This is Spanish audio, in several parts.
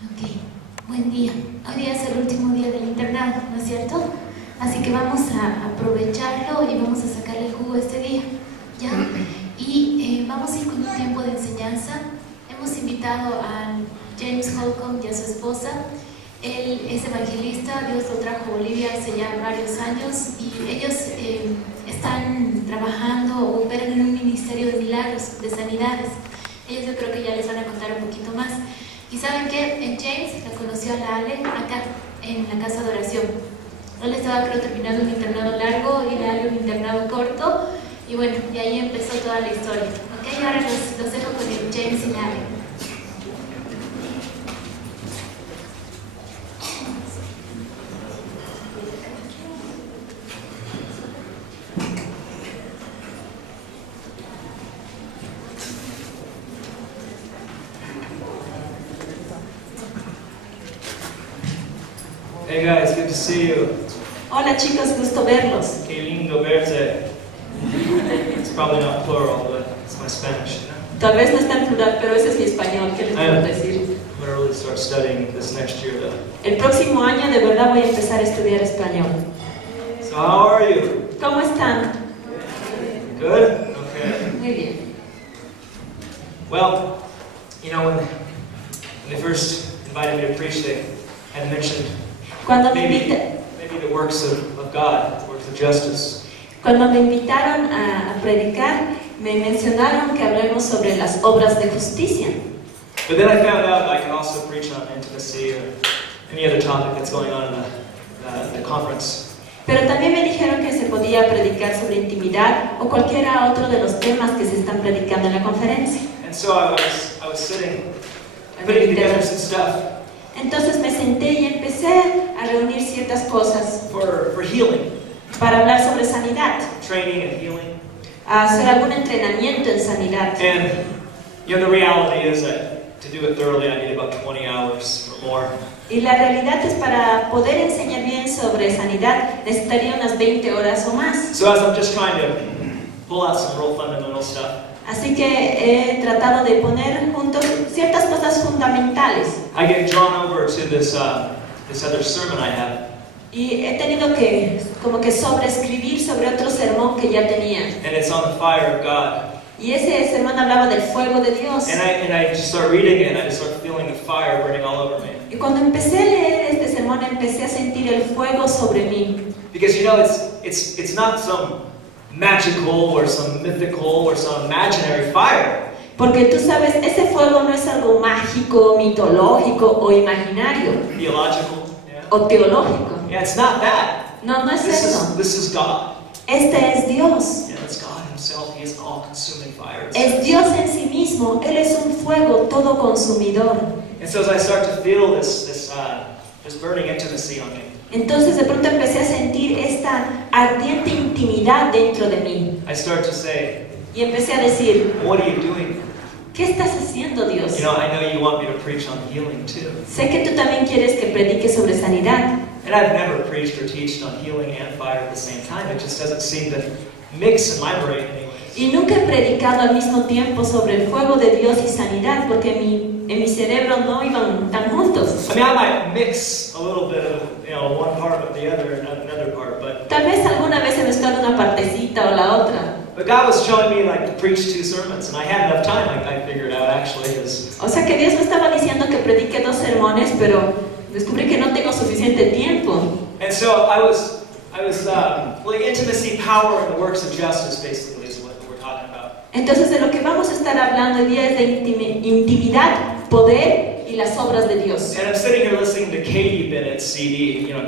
Ok, buen día. Hoy día es el último día del internado, ¿no es cierto? Así que vamos a aprovecharlo y vamos a sacarle el jugo este día, ¿ya? Y vamos a ir con un tiempo de enseñanza. Hemos invitado a James Holcomb y a su esposa. Él es evangelista, Dios lo trajo a Bolivia hace ya varios años y ellos están trabajando o operan en un ministerio de milagros, de sanidades. Ellos yo creo que ya les van a contar un poquito más. Y saben que James la conoció a la Ale acá, en la casa de oración. Él estaba creo terminando un internado largo y la Ale un internado corto. Y bueno, y ahí empezó toda la historia. ¿Ok? Ahora los dejo con el James y la Ale. Hey guys, good to see you. Hola chicos, gusto verlos. Qué lindo verte. It's probably not plural, but it's my Spanish. Tal vez no está en plural, pero ese es mi español. ¿Qué les puedo decir? I'm going to really start studying this next year though. El próximo año de verdad voy a empezar a estudiar español. So how are you? ¿Cómo están? Good? Okay. Muy bien. Well, you know, when they first invited me to preach, they had mentioned Cuando maybe the works of God, the works of justice. Cuando me invitaron a predicar, me mencionaron que hablemos sobre las obras de justicia. But then I found out I can also preach on intimacy or any other topic that's going on in the conference. Pero también me dijeron que se podía predicar sobre intimidad o cualquiera otro de los temas que se están predicando en la conferencia. And so I was sitting, putting together some stuff. Entonces me senté y empecé a reunir ciertas cosas For healing, para hablar sobre sanidad, training and healing. a hacer algún entrenamiento en sanidad. And you know, the reality is that to do it thoroughly, I need about 20 hours or more. Y la realidad es para poder enseñar bien sobre sanidad necesitaría unas 20 horas o más. So as I'm just trying to pull out some real fundamental stuff, Así que he tratado de poner juntos ciertas cosas fundamentales. I get drawn over to this other sermon I have. Y he tenido que como que sobreescribir sobre otro sermón que ya tenía. And it's on the fire of God. Y ese sermón hablaba del fuego de Dios. And I just start reading it, and I just start feeling the fire burning all over me. Y cuando empecé a leer este sermón, empecé a sentir el fuego sobre mí. Because you know, it's not some magical or some mythical or some imaginary fire. Porque tú sabes, ese fuego no es algo mágico, mitológico o imaginario. Theological. Yeah. O teológico. Yeah, it's not that. No, no es eso. This is God. Este es Dios. Yeah, it's God Himself. He is all-consuming fire. Es Dios en sí mismo. Él es un fuego todo consumidor. And so as I start to feel this burning intimacy on me, Entonces de pronto empecé a sentir esta ardiente intimidad dentro de mí. I start to say, Y empecé a decir, what are you doing? ¿qué estás haciendo, Dios? You know, I know you want me to preach on healing too. Sé que tú también quieres que predique sobre sanidad. And I've never preached or taught on healing and fire at the same time. It just doesn't seem to mix in my brain anyways. Y nunca he predicado al mismo tiempo sobre el fuego de Dios y sanidad, porque en mi cerebro no iban tan juntos. I mean, I might mix a little bit of, you know, one part of the other and another part, but Tal vez alguna vez he mezclado una partecita o la otra. God was showing me like to preach 2 sermons, and I had enough time. I figured out actually is. O sea que Dios me estaba diciendo que predique 2 sermones, pero descubrí que no tengo suficiente tiempo. And so I was like intimacy, power, and the works of justice basically is what we're talking about. Entonces de lo que vamos a estar hablando hoy día es de intimidad, poder y las obras de Dios. And I'm sitting here listening to Katie Bennett's CD, you know,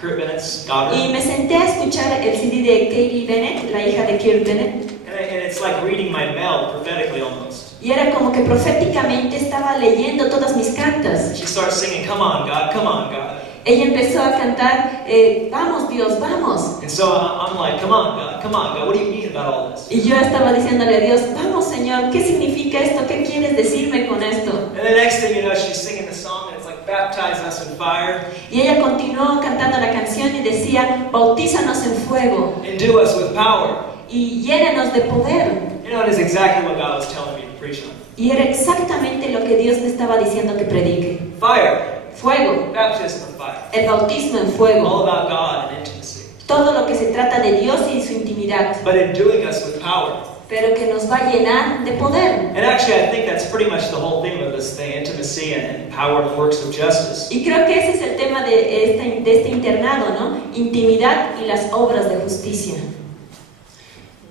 Kurt Bennett's daughter. Y me senté a escuchar el CD de Katie Bennette, la hija de Kurt Bennett. And it's like reading my mail prophetically almost. Y era como que proféticamente estaba leyendo todas mis cartas. She starts singing, "Come on, God, come on, God." Ella empezó a cantar, vamos Dios, vamos. And so I'm like, come on, God, what do you mean about all this? Y yo estaba diciéndole a Dios, vamos Señor, ¿qué significa esto? ¿Qué quieres decirme con esto? And the next thing you know, she's singing the song, and it's like, baptize us in fire. Y ella continuó cantando la canción y decía, bautízanos en fuego. Endue us with power. Y llénanos de poder. You know, it is exactly what God was telling me to preach on. Y era exactamente lo que Dios me estaba diciendo que predique. Fire. Fuego. Baptism of fire. El bautismo en fuego. All about God and intimacy. Todo lo que se trata de Dios y su intimidad. But enduing us with power. Pero que nos va a llenar de poder. And actually, I think that's pretty much the whole theme of this thing: intimacy and power and works of justice. Y creo que ese es el tema de este internado, ¿no? Intimidad y las obras de justicia.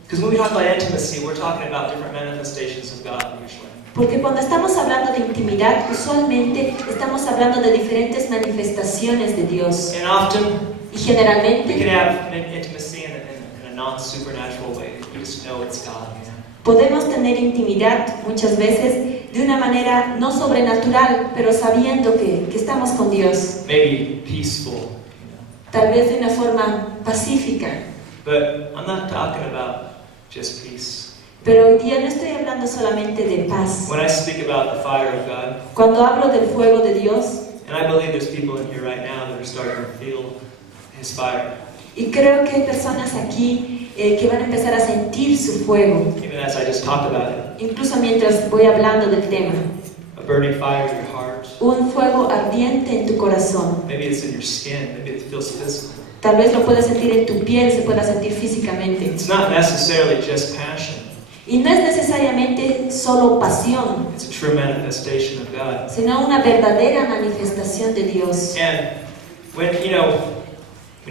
Because when we talk about intimacy, we're talking about different manifestations of God usually. Porque cuando estamos hablando de intimidad, usualmente estamos hablando de diferentes manifestaciones de Dios. And often, Y generalmente we can have intimacy in a non-supernatural way. You just know it's God. podemos tener intimidad muchas veces de una manera no sobrenatural, pero sabiendo que estamos con Dios. Maybe peaceful. Tal vez de una forma pacífica. But I'm not talking about just peace. Pero hoy día no estoy hablando solamente de paz. When I speak about the fire of God, Cuando hablo del fuego de Dios, and I believe there's people in here right now that are starting to feel His fire. y creo que hay personas aquí que van a empezar a sentir su fuego, Even as I just talked about it. incluso mientras voy hablando del tema. A burning fire in your heart. Un fuego ardiente en tu corazón. Maybe it's in your skin. Maybe it feels physical. Tal vez lo puedas sentir en tu piel, se pueda sentir físicamente. It's not necessarily just passion. Y no es necesariamente solo pasión, It's a true manifestation of God. sino una verdadera manifestación de Dios. And when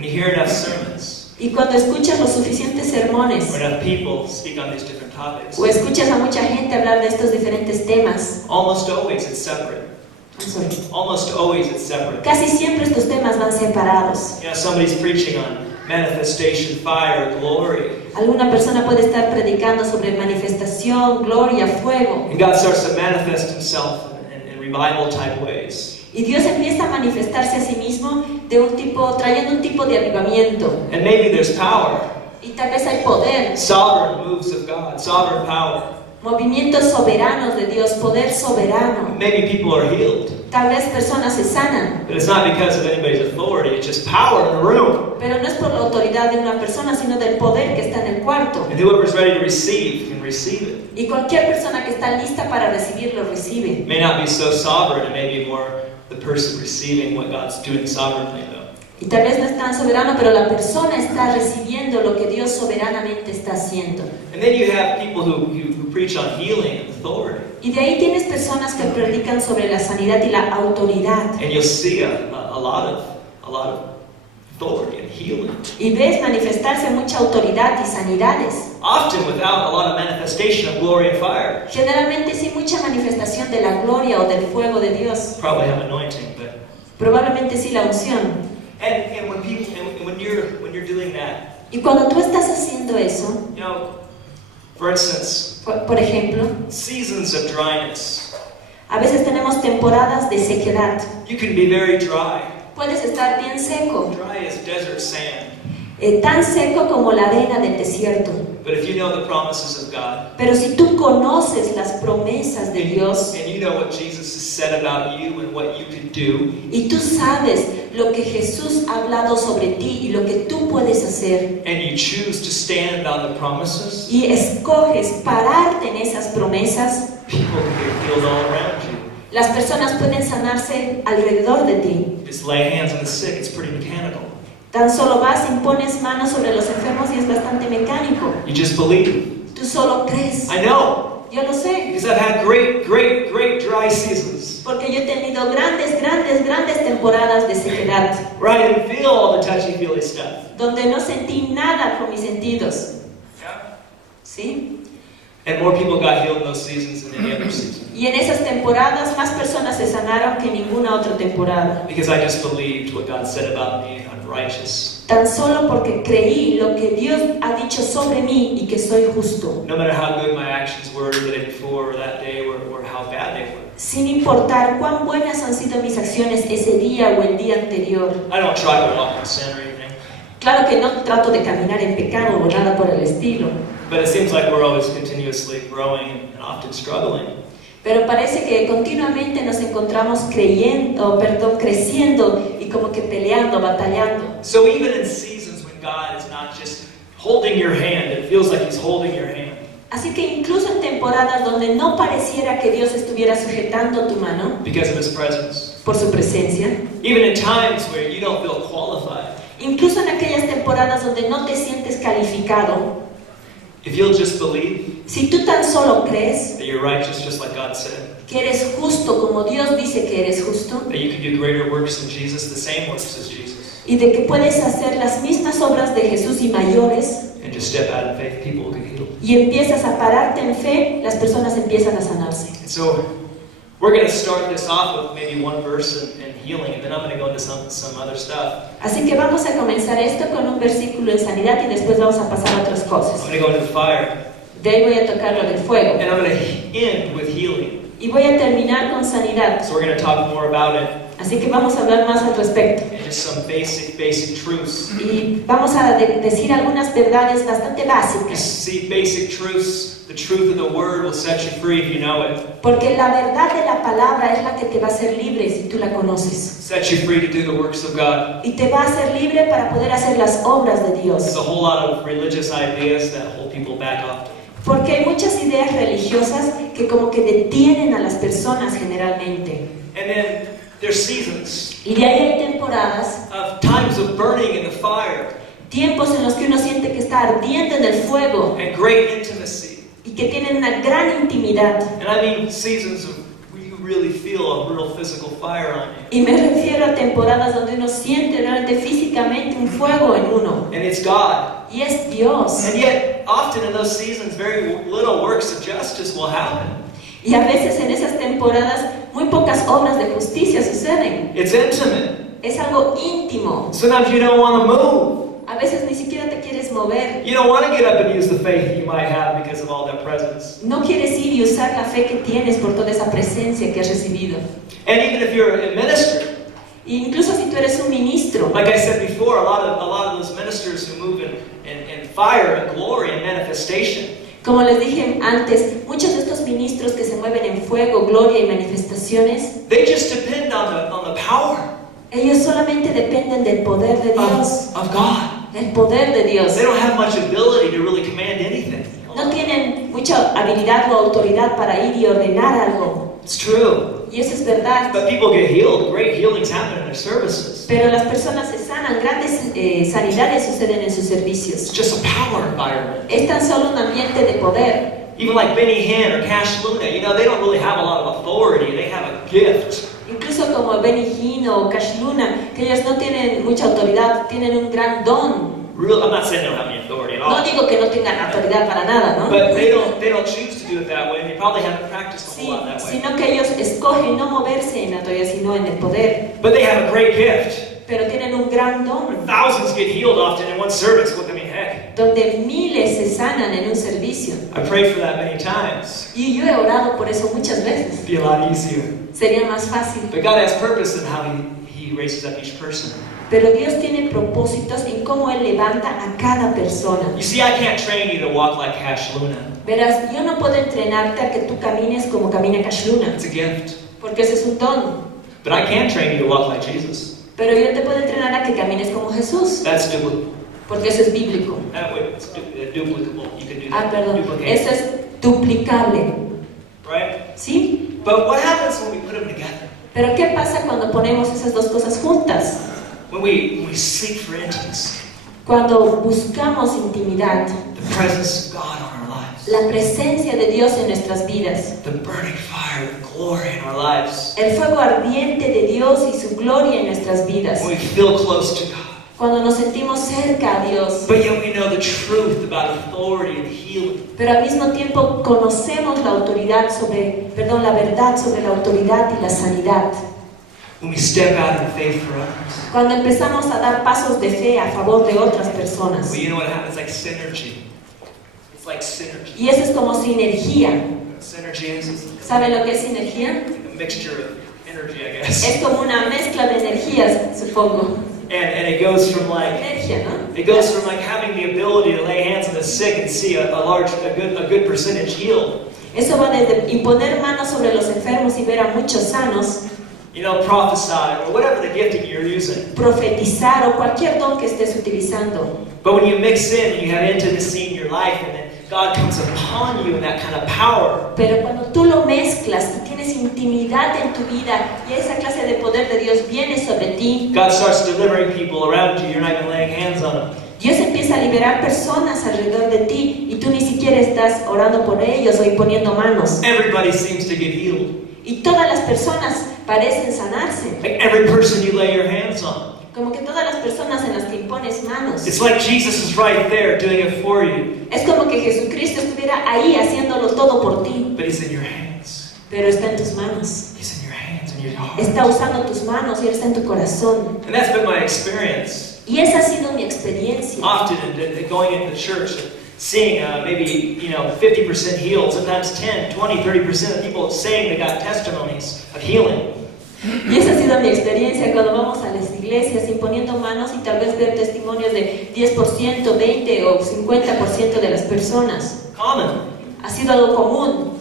you hear enough sermons, Y cuando escuchas los suficientes sermones, or enough people speak on these different topics, o escuchas a mucha gente hablar de estos diferentes temas, almost always it's separate. Almost always it's separate. casi siempre estos temas van separados. Somebody's preaching on manifestation, fire, glory. Alguna persona puede estar predicando sobre manifestación, gloria, fuego. And God starts to manifest Himself in revival type ways. Y Dios empieza a manifestarse a sí mismo trayendo un tipo de avivamiento. And maybe there's power. Y tal vez hay poder. Sovereign moves of God, sovereign power. Movimientos soberanos de Dios, poder soberano. Maybe people are healed. Tal vez personas se sanan. But it's not because of anybody's authority, it's just power in the room. Pero no es por la autoridad de una persona, sino del poder que está en el cuarto. And whoever's ready to receive can receive it. Y cualquier persona que está lista para recibirlo, recibe. It may not be so sovereign, it may be more the person receiving what God's doing sovereignly, though. Y tal vez no es tan soberano, pero la persona está recibiendo lo que Dios soberanamente está haciendo. And then you have people who preach on healing and authority. Y de ahí tienes personas que predican sobre la sanidad y la autoridad. And you'll see a lot of authority and healing. Y ves manifestarse mucha autoridad y sanidades. Often without a lot of manifestation of glory and fire. Generalmente sin mucha manifestación de la gloria o del fuego de Dios. Probably have anointing, but Probablemente sí la unción. and when you're doing that, Y cuando tú estás haciendo eso, for instance, por ejemplo, seasons of dryness. a veces tenemos temporadas de sequedad. You can be very dry. Puedes estar bien seco, Dry as desert sand. tan seco como la arena del desierto. But if you know the promises of God, Pero si tú conoces las promesas de Dios and you know what Jesus has said about you and what you can do, y tú sabes lo que Jesús ha hablado sobre ti y lo que tú puedes hacer and you choose to stand on the promises, y escoges pararte en esas promesas, people can get healed all around you. las personas pueden sanarse alrededor de ti. Just lay hands on the sick, it's pretty mechanical. Tan solo vas, impones manos sobre los enfermos y es bastante mecánico. You just believe. Tú solo crees. I know, Yo lo sé. because I've had great dry seasons Porque yo he tenido grandes temporadas de sequedad, where I didn't feel all the touchy-feely stuff. donde no sentí nada con mis sentidos. Yeah. ¿Sí? And more people got healed in those seasons than any other season. Y en esas temporadas más personas se sanaron que ninguna otra temporada. Because I just believed what God said about me, I'm righteous. Tan solo porque creí lo que Dios ha dicho sobre mí y que soy justo. No matter how good my actions were the day before or that day or how bad they were. Sin importar cuán buenas han sido mis acciones ese día o el día anterior. I don't try to walk in sin or anything. Claro que no trato de caminar en pecado o nada por el estilo. But it seems like we're always continuously growing and often struggling. Pero parece que continuamente nos encontramos creciendo y como que peleando, batallando. So even in seasons when God is not just holding your hand, it feels like He's holding your hand. Así que incluso en temporadas donde no pareciera que Dios estuviera sujetando tu mano because of His presence. por su presencia, Even in times where you don't feel qualified, incluso en aquellas temporadas donde no te sientes calificado, if you'll just believe si tú tan solo crees that you're righteous just like God said, que eres justo como Dios dice que eres justo, that you can do greater works than Jesus, the same works as Jesus, y de que puedes hacer las mismas obras de Jesús y mayores, and just step out in faith, people will get healed. y empiezas a pararte en fe, las personas empiezan a sanarse. And so we're going to start this off with maybe one verse in healing, and then I'm going to go into some other stuff. Así que vamos a comenzar esto con un versículo en sanidad y después vamos a pasar a otras cosas. I'm going to go into the fire, De ahí voy a tocar lo del fuego. and I'm going to end with healing. Y voy a terminar con sanidad. So we're going to talk more about it, Así que vamos a hablar más al respecto. and just some basic truths. Y vamos a decir algunas verdades bastante You básicas. see, basic truths, the truth of the word will set you free if you know it. Porque la verdad de la palabra es la que te va a hacer libre si tú la conoces. Set you free to do the works of God. Y te va a hacer libre para poder hacer las obras de There's Dios. a whole lot of religious ideas that hold people back often. Porque hay muchas ideas religiosas que como que detienen a las personas generalmente. And then there's seasons Y de ahí hay temporadas, of times of burning in the fire tiempos en los que uno siente que está ardiendo en el fuego and great intimacy. y que tienen una gran intimidad. And I mean seasons of where you really feel a real physical fire on you. Y me refiero a temporadas donde uno siente realmente físicamente un fuego en uno. And it's God. Y es Dios. And yet, often in those seasons, very little works of justice will happen. Y a veces en esas temporadas muy pocas obras de justicia suceden. It's intimate. Es algo íntimo. Sometimes you don't want to move. A veces ni siquiera te quieres mover. You don't want to get up and use the faith you might have because of all that presence. No quieres ir y usar la fe que tienes por toda esa presencia que has recibido. And even if you're a minister, E incluso si tú eres un ministro, like I said before, a lot of those ministers who move in fire and glory and manifestation, como les dije antes, muchos de estos ministros que se mueven en fuego, gloria y manifestaciones, they just depend on the power ellos solamente dependen del poder de Dios, of God. el poder de Dios. They don't have much ability to really command anything. No tienen mucha habilidad o autoridad para ir y ordenar algo. It's true. Y eso es verdad. But people get healed. Great healings happen in their services. Pero las personas se sanan, grandes sanidades suceden en sus servicios. It's just a power environment. Es tan solo un ambiente de poder. Even like Benny Hinn or Cash Luna, they don't really have a lot of authority. They have a gift. Incluso como Benny Hinn o Cash Luna, que ellos no tienen mucha autoridad, tienen un gran don. I'm not saying they don't have any authority at all. No digo que no tengan autoridad para nada, ¿no? But they don't choose to do it that way. They probably haven't practiced a Sí, whole lot that way. sino que ellos escogen no moverse en autoridad, sino en el poder. But they have a great gift. Pero tienen un gran don, Thousands get healed often in one service. What I mean, heck. donde miles se sanan en un servicio. I prayed for that many times. Y yo he orado por eso muchas veces. It'd be a lot easier. Sería más fácil. But God has purpose in how He raises up each person. Pero Dios tiene propósitos en cómo Él levanta a cada persona. You see, I can't train you to walk like Cash Luna. Verás, yo no puedo entrenarte a que tú camines como camina Cash Luna, It's a gift. porque ese es un don. But I can train you to walk like Jesus. Pero yo te puedo entrenar a que camines como Jesús, That's duplicable. porque eso es bíblico. It's duplicable. You can do Ah, that. perdón, Duplicate. eso es duplicable, Right? ¿sí? But what happens when we put them together? Pero ¿qué pasa cuando ponemos esas dos cosas juntas? When we seek for intimacy, Cuando buscamos intimidad, the presence of God on our lives, la presencia de Dios en nuestras vidas, the burning fire of glory in our lives, el fuego ardiente de Dios y su gloria en nuestras vidas, when we feel close to God, cuando nos sentimos cerca a Dios, but yet we know the truth about authority and healing. pero al mismo tiempo conocemos la autoridad la verdad sobre la autoridad y la sanidad. When we step out in faith for others, Cuando empezamos a dar pasos de fe a favor de otras personas. well, you know what happens? It's like synergy. It's like synergy. Y eso es como sinergia. What synergy is? It's ¿Saben lo que es sinergia? like a mixture of energy, I guess. Es como una mezcla de energías, supongo. And it goes from like Energía, ¿no? it goes from like having the ability to lay hands on the sick and see a good percentage healed. Eso va desde imponer manos sobre los enfermos y ver a muchos sanos, Prophesy or whatever the gifting you're using. profetizar o cualquier don que estés utilizando. But when you mix in and you have intimacy in your life, and then God comes upon you in that kind of power, Pero cuando tú lo mezclas y tienes intimidad en tu vida y esa clase de poder de Dios viene sobre ti, God starts delivering people around you. You're not even laying hands on them. Dios empieza a liberar personas alrededor de ti y tú ni siquiera estás orando por ellos o imponiendo manos. Everybody seems to get healed. Y todas las personas parecen sanarse. Like every person you lay your hands on. Como que todas las personas en las que impones manos. It's like Jesus is right there doing it for you. Es como que Jesucristo estuviera ahí haciéndolo todo por ti. But He's in your hands. Pero está en tus manos. He's in your hands and your heart. Está usando tus manos y Él está en tu corazón. And that's been my experience. Y esa ha sido mi experiencia. Often going into the church, seeing maybe 50% healed, sometimes 10, 20, 30% of people saying they got testimonies of healing. Y esa ha sido mi experiencia cuando vamos a las iglesias imponiendo manos y tal vez ver testimonios de 10%, 20 o 50% de las personas. Common. Ha sido algo común.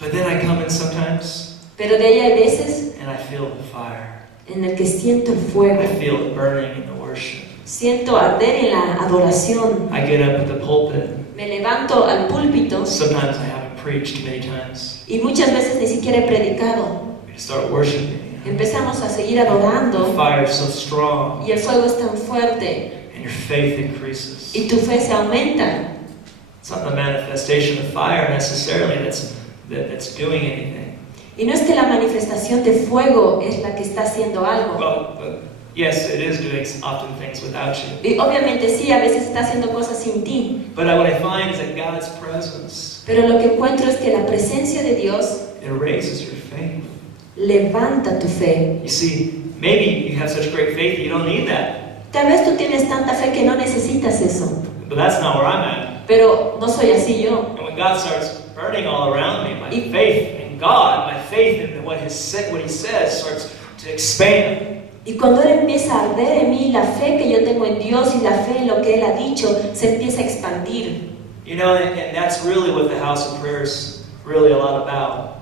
But then I come in sometimes, Pero de ahí hay veces and I feel the fire. en el que siento el fuego. I feel it burning in the worship. Siento arder en la adoración. I get up at the pulpit. Me levanto al púlpito Sometimes I haven't preached many times. y muchas veces ni siquiera he predicado. We start worshiping. Empezamos a seguir The adorando fire is so strong, y el fuego es tan fuerte and your faith increases. y tu fe se aumenta. It's not the manifestation of fire necessarily that's doing anything. Y no es que la manifestación de fuego es la que está haciendo algo. Well, yes, it is doing often things without you. Y obviamente sí, a veces está haciendo cosas sin ti. But what I find is that God's presence, Pero lo que encuentro es que la presencia de Dios it raises your faith. levanta tu fe. You see, maybe you have such great faith you don't need that. Tal vez tú tienes tanta fe que no necesitas eso. But that's not where I'm at. Pero no soy así yo. And when God starts burning all around me, my faith in God, my faith in what He says starts to expand. Y cuando Él empieza a arder en mí, la fe que yo tengo en Dios y la fe en lo que Él ha dicho, se empieza a expandir. You know, and that's really what the house of prayer is really a lot about.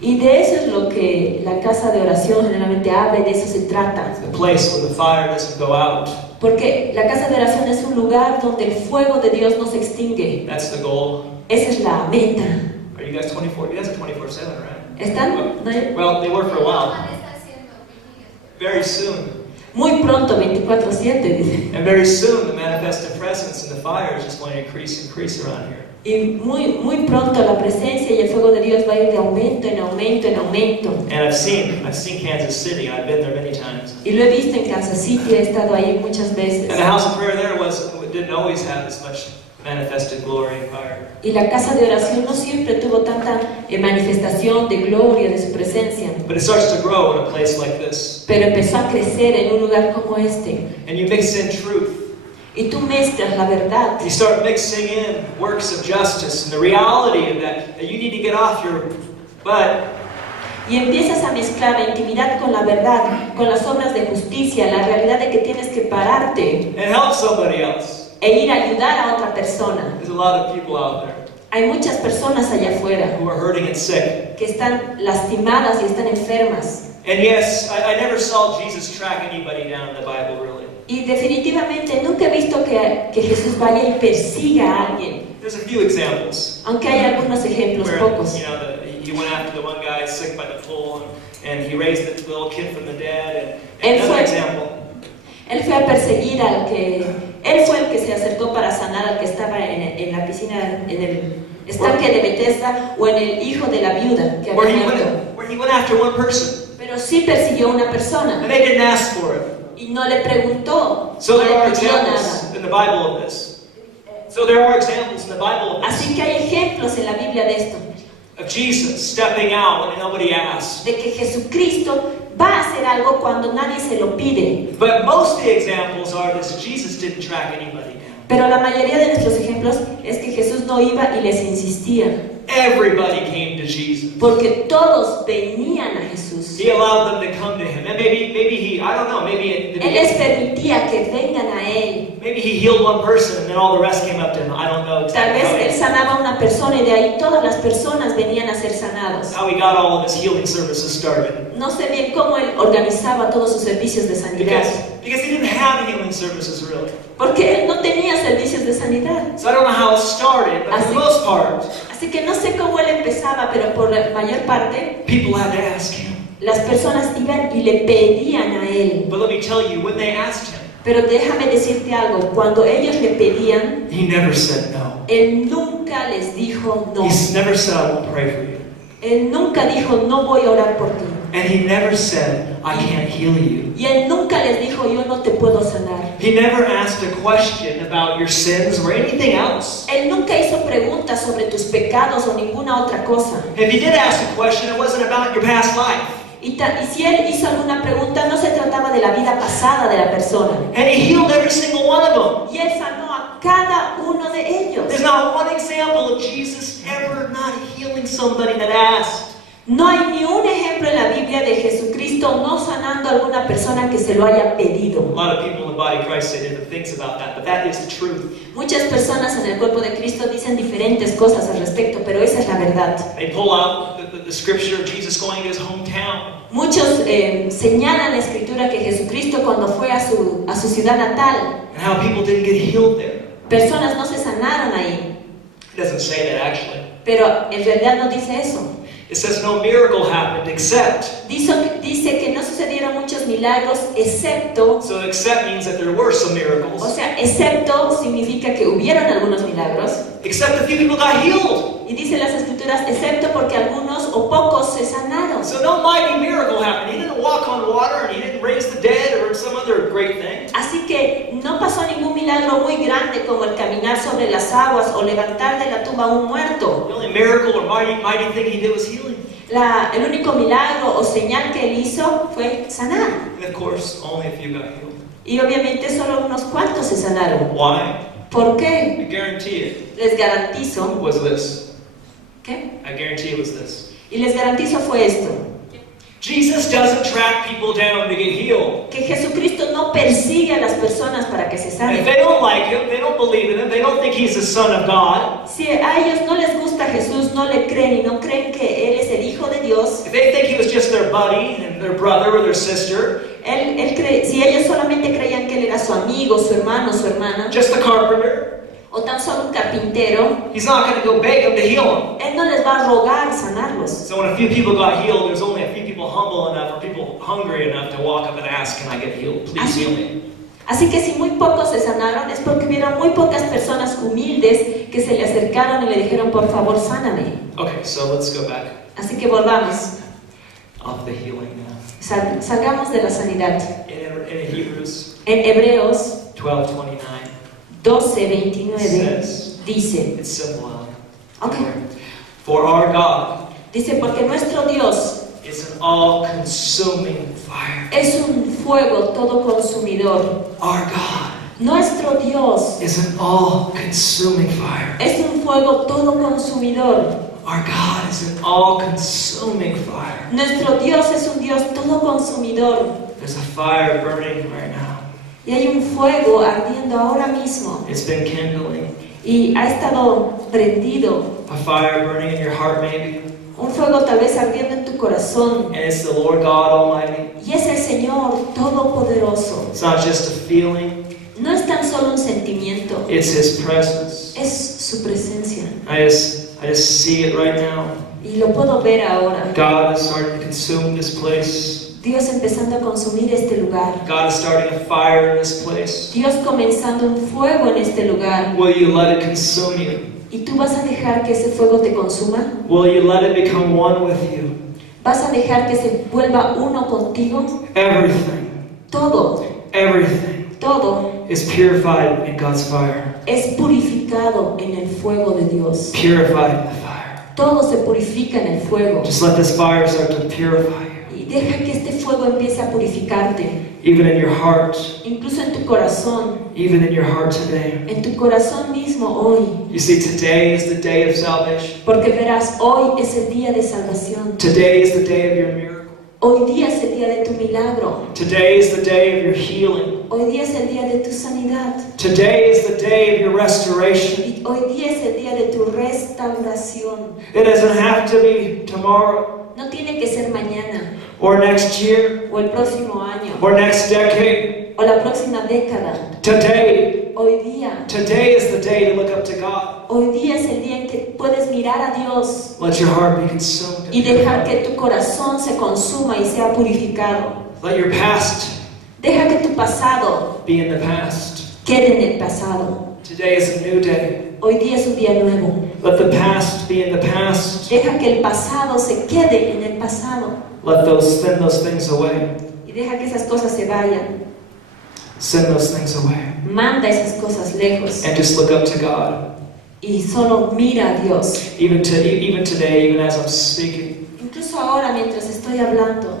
Y de eso es lo que la casa de oración generalmente habla y de eso se trata. The place where the fire doesn't go out. Porque la casa de oración es un lugar donde el fuego de Dios no se extingue. That's the goal. Esa es la meta. Are you guys 24? You guys are 24/7, right? ¿Están? ¿No? Well, they were for a while. Very soon. Muy pronto, 24/7, dice. And very soon, the manifested presence and the fire is just going to increase around here. Y muy pronto la presencia y el fuego de Dios va a ir de aumento en aumento en aumento. And I've seen Kansas City. I've been there many times. Y lo he visto en Kansas City, he estado ahí muchas veces. And the house of prayer there didn't always have as much manifested glory and fire. Y la casa de oración no siempre tuvo tanta manifestación de gloria de su presencia. But it starts to grow in a place like this. Pero empezó a crecer en un lugar como este. And you mix in truth. Y tú mezclas la verdad. You start mixing in works of justice and the reality of that you need to get off your butt. Y empiezas a mezclar la intimidad con la verdad, con las obras de justicia, la realidad de que tienes que pararte And help somebody else. e ir a ayudar a otra persona. There's a lot of people out there Hay muchas personas allá afuera who are hurting and sick. que están lastimadas y están enfermas. And yes, I never saw Jesus track anybody down in the Bible, really. Y definitivamente nunca he visto que Jesús vaya y persiga a alguien. There's a few examples. Aunque hay algunos ejemplos, Where, pocos. he went after the one guy sick by the pool, and he raised the little kid from the dead. Él And another fue- example. Él fue a perseguir al que... Él fue el que se acercó para sanar al que estaba en la piscina, en el estanque de Bethesda, o en el hijo de la viuda que Where había he muerto. went after one person, Pero sí persiguió a una persona and they didn't ask for it. y no le preguntó, So no there le are pidió examples nada. in the Bible of this. So there are examples in the Bible of this. Así que hay ejemplos en la Biblia de esto, Of Jesus stepping out when nobody asked. de que Jesucristo va a hacer algo cuando nadie se lo pide. But most of the examples are this: Jesus didn't track anybody down. Pero la mayoría de nuestros ejemplos es que Jesús no iba y les insistía, Everybody came to Jesus. porque todos venían a Jesús. He allowed them to come to him. And maybe he, I don't know, maybe Él les permitía que vengan a Él. maybe he healed one person and then all the rest came up to him. I don't know Tal exactly vez Él sanaba a una persona y de ahí todas las personas venían a ser sanados. how he got all of his healing services started. No sé bien cómo Él organizaba todos sus servicios de sanidad. Because he didn't have healing services really. Porque él no tenía servicios de sanidad. So I don't know how it started, but for the most part, Así que no sé cómo él empezaba, pero por la mayor parte, people had to ask him. las personas iban y le pedían a él. But let me tell you, when they asked him, Pero déjame decirte algo, cuando ellos le pedían, he never said no. él nunca les dijo no. He never said, I won't pray for you. Él nunca dijo, no voy a orar por ti. And he never said, I can't heal you. Y él nunca les dijo, yo no te puedo sanar. He never asked a question about your sins or anything else. Él nunca hizo preguntas sobre tus pecados o ninguna otra cosa. If he did ask a question, it wasn't about your past life. Y si él hizo alguna pregunta, no se trataba de la vida pasada de la persona. And he healed every single one of them. Y él sanó a cada uno de ellos. There's not one example of Jesus ever not healing somebody that asked. No hay ni un ejemplo en la Biblia de Jesucristo no sanando a alguna persona que se lo haya pedido. A lot of people in the body of Christ say different things about that, but that is the truth. Muchas personas en el cuerpo de Cristo dicen diferentes cosas al respecto, pero esa es la verdad. They pull out the scripture of Jesus going to his hometown. Muchos señalan la escritura que Jesucristo cuando fue a su ciudad natal, And how people didn't get healed there. personas no se sanaron ahí, It doesn't say that actually. pero en realidad no dice eso. It says no miracle happened except. Dice que no sucedieron muchos milagros excepto, So except means that there were some miracles. o sea, excepto significa que hubieron algunos milagros. Except a few people got healed. Y dice las escrituras, excepto porque algunos o pocos se sanaron. So no mighty miracle happened. He didn't walk on water and he didn't raise the dead or some other great thing. Así que no pasó ningún milagro muy grande como el caminar sobre las aguas o levantar de la tumba a un muerto. The only miracle or mighty thing he did was healing. El único milagro o señal que él hizo fue sanar. And of course, only a few got healed. Y obviamente solo unos cuantos se sanaron. Why? ¿Por qué? I guarantee it Les garantizo. was this. ¿Qué? I guarantee it was this. Y les garantizo fue esto. Jesus doesn't track people down to get healed. Que Jesucristo no persigue a las personas para que se If sanen. they don't like him, they don't believe in him, they don't think he's the Son of God. Si a ellos no les gusta Jesús, no le creen y no creen que Él es el Hijo de Dios, If they think he was just their buddy and their brother or their sister, si ellos solamente creían que Él era su amigo, su hermano, su hermana, just a carpenter, o tan solo un carpintero, he's not going to go beg them to heal him. Él no les va a rogar sanarlos. So when a few people got healed, there's only a few people humble enough or people hungry enough to walk up and ask, can I get healed? Please heal me. Así que si muy pocos se sanaron es porque hubieron muy pocas personas humildes que se le acercaron y le dijeron, por favor, sáname. Okay, so let's go back Así que volvamos, off the healing now. salgamos de la sanidad. In Hebrews En Hebreos 12:29, 12:29 dice, it's simple. okay, For our God dice, porque nuestro Dios is an all-consuming fire. es un fuego todo consumidor. Our God Nuestro Dios is an all-consuming fire. es un fuego todo consumidor. Our God is an all-consuming fire. Nuestro Dios es un Dios todo consumidor. There's a fire burning right now. Y hay un fuego ardiendo ahora mismo. It's been kindling. Y ha estado prendido. A fire burning in your heart maybe. Un fuego tal vez ardiendo en tu corazón. And it's the Lord God Almighty. Y es el Señor Todopoderoso. It's not just a feeling. No es tan solo un sentimiento. It's His presence. Es su presencia. I just see it right now. Y lo puedo ver ahora. God is starting to consume this place. Dios empezando a consumir este lugar. God is starting a fire in this place. Dios comenzando un fuego en este lugar. Will you let it consume you? ¿Y tú vas a dejar que ese fuego te consuma? Will you let it become one with you? ¿Vas a dejar que se vuelva uno contigo? Everything, Todo, todo is purified in God's fire. es purificado en el fuego de Dios. Purified in the fire. Todo se purifica en el fuego. Just let this fire start to purify you. Y deja que este fuego empiece a purificarte. Even in your heart. Incluso en tu corazón. Even in your heart today. En tu corazón mismo hoy. You see, today is the day of salvation. Porque verás, hoy es el día de salvación. Today is the day of your miracle. Hoy día es el día de tu milagro. Today is the day of your healing. Hoy día es el día de tu sanidad. Today is the day of your restoration. Y hoy día es el día de tu restauración. It doesn't have to be tomorrow. No tiene que ser mañana. or next year, o el próximo año, or next decade. o la próxima década. Today, Hoy día. today is the day to look up to God. Hoy día es el día en que puedes mirar a Dios Let your heart be consumed. y dejar que tu corazón se consuma y sea purificado. Let your past Deja que tu pasado be in the past. quede en el pasado. Today is a new day. Hoy día es un día nuevo. Let the past be in the past. Deja que el pasado se quede en el pasado. Send those things away. Y deja que esas cosas se vayan. Send those things away. Manda esas cosas lejos. And just look up to God. Y solo mira a Dios. Even today, even as I'm speaking. Incluso ahora mientras estoy hablando.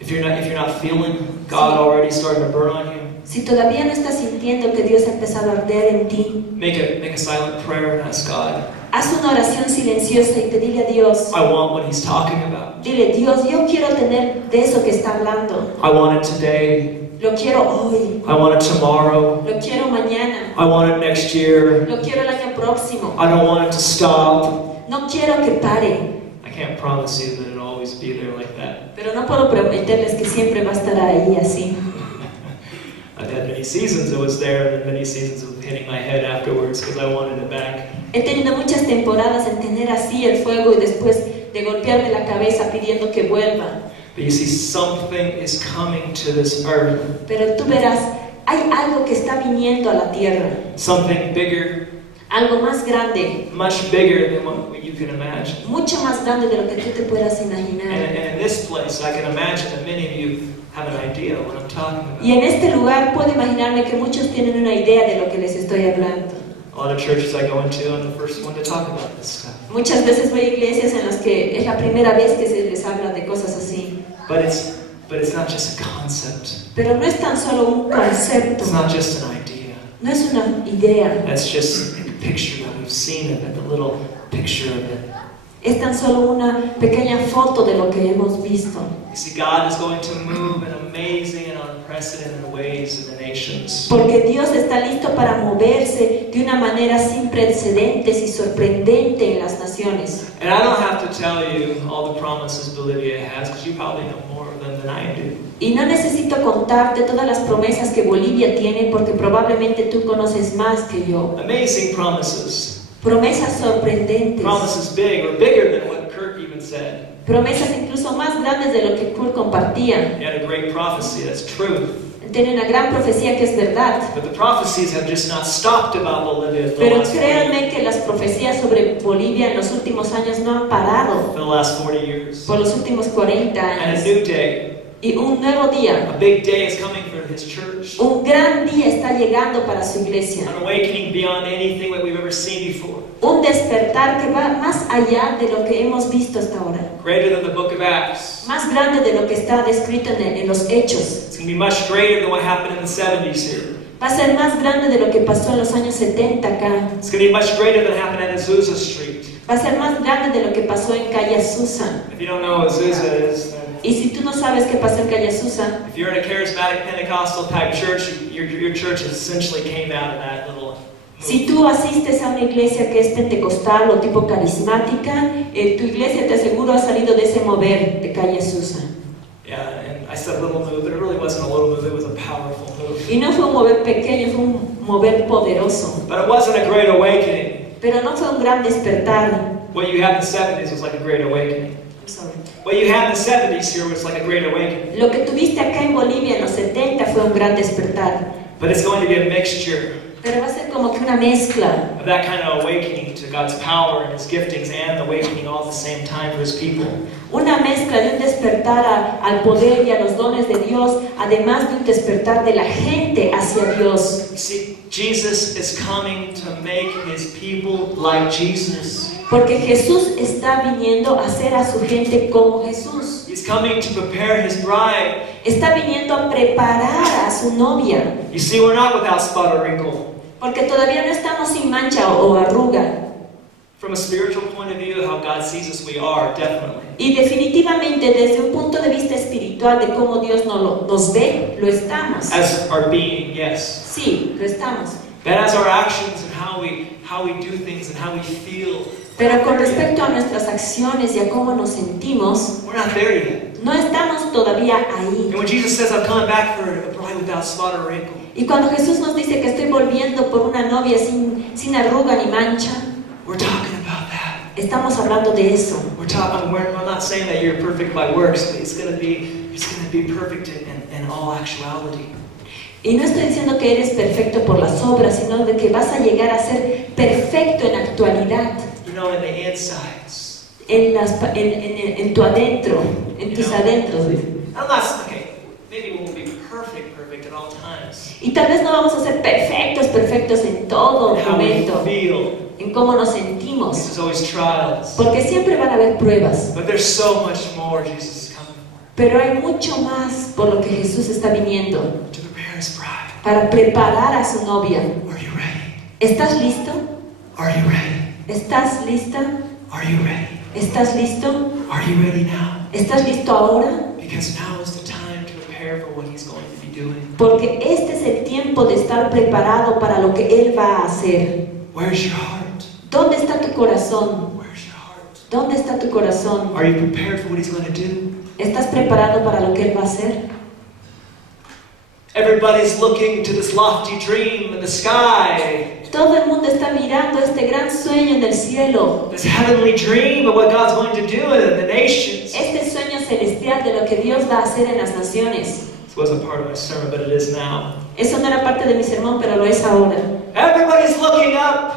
If you're not feeling God already starting to burn on you. Si todavía no estás sintiendo que Dios ha empezado a arder en ti, Make a silent prayer and ask God. haz una oración silenciosa y pedile a Dios. I want what He's talking about. Dile, Dios, yo quiero tener de eso que está hablando. I want it today. Lo quiero hoy. I want it tomorrow. Lo quiero mañana. I want it next year. Lo quiero el año próximo. I don't want it to stop. No quiero que pare. I can't promise you that it'll always be there like that. Pero no puedo prometerles que siempre va a estar ahí así. I've had many seasons it was there, and then many seasons of hitting my head afterwards because I wanted it back. He tenido muchas temporadas en tener así el fuego y después de golpearme la cabeza pidiendo que vuelva. But you see, something is coming to this earth. Pero tú verás, hay algo que está viniendo a la tierra. Something bigger. Algo más grande. Much bigger than what you can imagine. Mucho más grande de lo que tú te puedas imaginar. And in this place, I can imagine that many of you have an idea of what I'm talking about. Y en este lugar puedo imaginarme que muchos tienen una idea de lo que les estoy hablando. A lot of churches I go into, I'm the first one to talk about this stuff. Muchas veces voy a iglesias en las que es la primera vez que se les habla de cosas así. But it's not just a concept. Pero no es tan solo un concepto. It's not just an idea. No es una idea. That's just a picture that we've seen it, the little picture of it. Es tan solo una pequeña foto de lo que hemos visto. You see, God is going to move in amazing and unprecedented ways in the nations. Porque Dios está listo para moverse de una manera sin precedentes y sorprendente en las naciones. And I don't have to tell you all the promises Bolivia has, because you probably know more of them than I do. Y no necesito contarte todas las promesas que Bolivia tiene, porque probablemente tú conoces más que yo. Amazing promises. Promesas sorprendentes. Promises big, or bigger than what Kirk even said. Promesas incluso más grandes de lo que Kurt compartía. He had a great prophecy, that's truth. Tiene una gran profecía que es verdad. But the prophecies have just not stopped about Bolivia for the Pero last 40 créanme que las profecías sobre Bolivia en los últimos años no han parado. for the last 40 years. Por los últimos 40 And a años. new day, Y un nuevo día, a big day is coming for His church. un gran día está llegando para su iglesia. An awakening beyond anything that we've ever seen before. Un despertar que va más allá de lo que hemos visto hasta ahora. Greater than the book of Acts. Más grande de lo que está descrito en los hechos. It's going to be much greater than what happened in the 70s here. Va a ser más grande de lo que pasó en los años 70 acá. It's going to be much greater than happened at Azusa Street. Va a ser más grande de lo que pasó en Calle Azusa. If you don't know what Azusa is, then Y si tú no sabes qué pasó en Calle Azusa, if you're in a charismatic Pentecostal type church, your church essentially came out of that little si tú asistes a una iglesia que es pentecostal o tipo carismática, tu iglesia te aseguro ha salido de ese mover de Calle Azusa. Yeah, and I said little move, but it really wasn't a little move, it was a powerful move. Y no fue un mover pequeño, fue un mover poderoso. But it wasn't a great awakening. Pero no fue un gran despertar. What you had in the 70s was like a great awakening. What you had in the 70s here was like a great awakening. Lo que tuviste acá en Bolivia en los 70 fue un gran despertar. But it's going to be a mixture Pero va a ser como que una mezcla of that kind of awakening to God's power and His giftings and awakening all at the same time for His people. Una mezcla de un despertar al poder y a los dones de Dios, además de un despertar de la gente hacia Dios. You see, Jesus is coming to make His people like Jesus. Porque Jesús está viniendo a hacer a su gente como Jesús. He's coming to prepare His bride. Está viniendo a preparar a su novia. You see, we're not without spot or wrinkle. Porque todavía no estamos sin mancha o arruga. From a spiritual point of view, how God sees us, we are, definitely. Y definitivamente desde un punto de vista espiritual de cómo Dios nos ve, lo estamos. As our being, yes. Sí, lo estamos. But as our actions and how we do things and how we feel, Pero con respecto a nuestras acciones y a cómo nos sentimos, we're not there yet. No estamos todavía ahí. And when Jesus says, I'm coming back for a bride without spot or wrinkle, Y cuando Jesús nos dice que estoy volviendo por una novia sin arruga ni mancha, we're talking about that. estamos hablando de eso. I'm not saying that you're perfect by works, but it's going to be perfect in all actuality. Y no estoy diciendo que eres perfecto por las obras, sino de que vas a llegar a ser perfecto en actualidad. You know, in the insides. En tu adentro, en tus adentros. Maybe we won't be perfect at all times. Y tal vez no vamos a ser perfectos en todo momento, en cómo nos sentimos, There's always trials. porque siempre van a haber pruebas. But there's so much more Jesus is coming for. Pero hay mucho más por lo que Jesús está viniendo, To prepare his bride. para preparar a su novia. Are you ready? ¿Estás listo? Are you ready? ¿Estás lista? Are you ready? ¿Estás listo? Are you ready now? ¿Estás listo ahora? Because now is the time to prepare for what he's going to be doing. Porque este es el tiempo de estar preparado para lo que Él va a hacer. Where's your heart? ¿Dónde está tu corazón? Where's your heart? ¿Dónde está tu corazón? Are you prepared for what he's going to do? ¿Estás preparado para lo que Él va a hacer? Everybody's looking to this lofty dream in the sky. Todo el mundo está mirando este gran sueño en el cielo. This heavenly dream of what God's going to do in the nations. Este sueño celestial de lo que Dios va a hacer en las naciones. This wasn't part of my sermon, but it is now. Eso no era parte de mi sermón, pero lo es ahora. Everybody's looking up,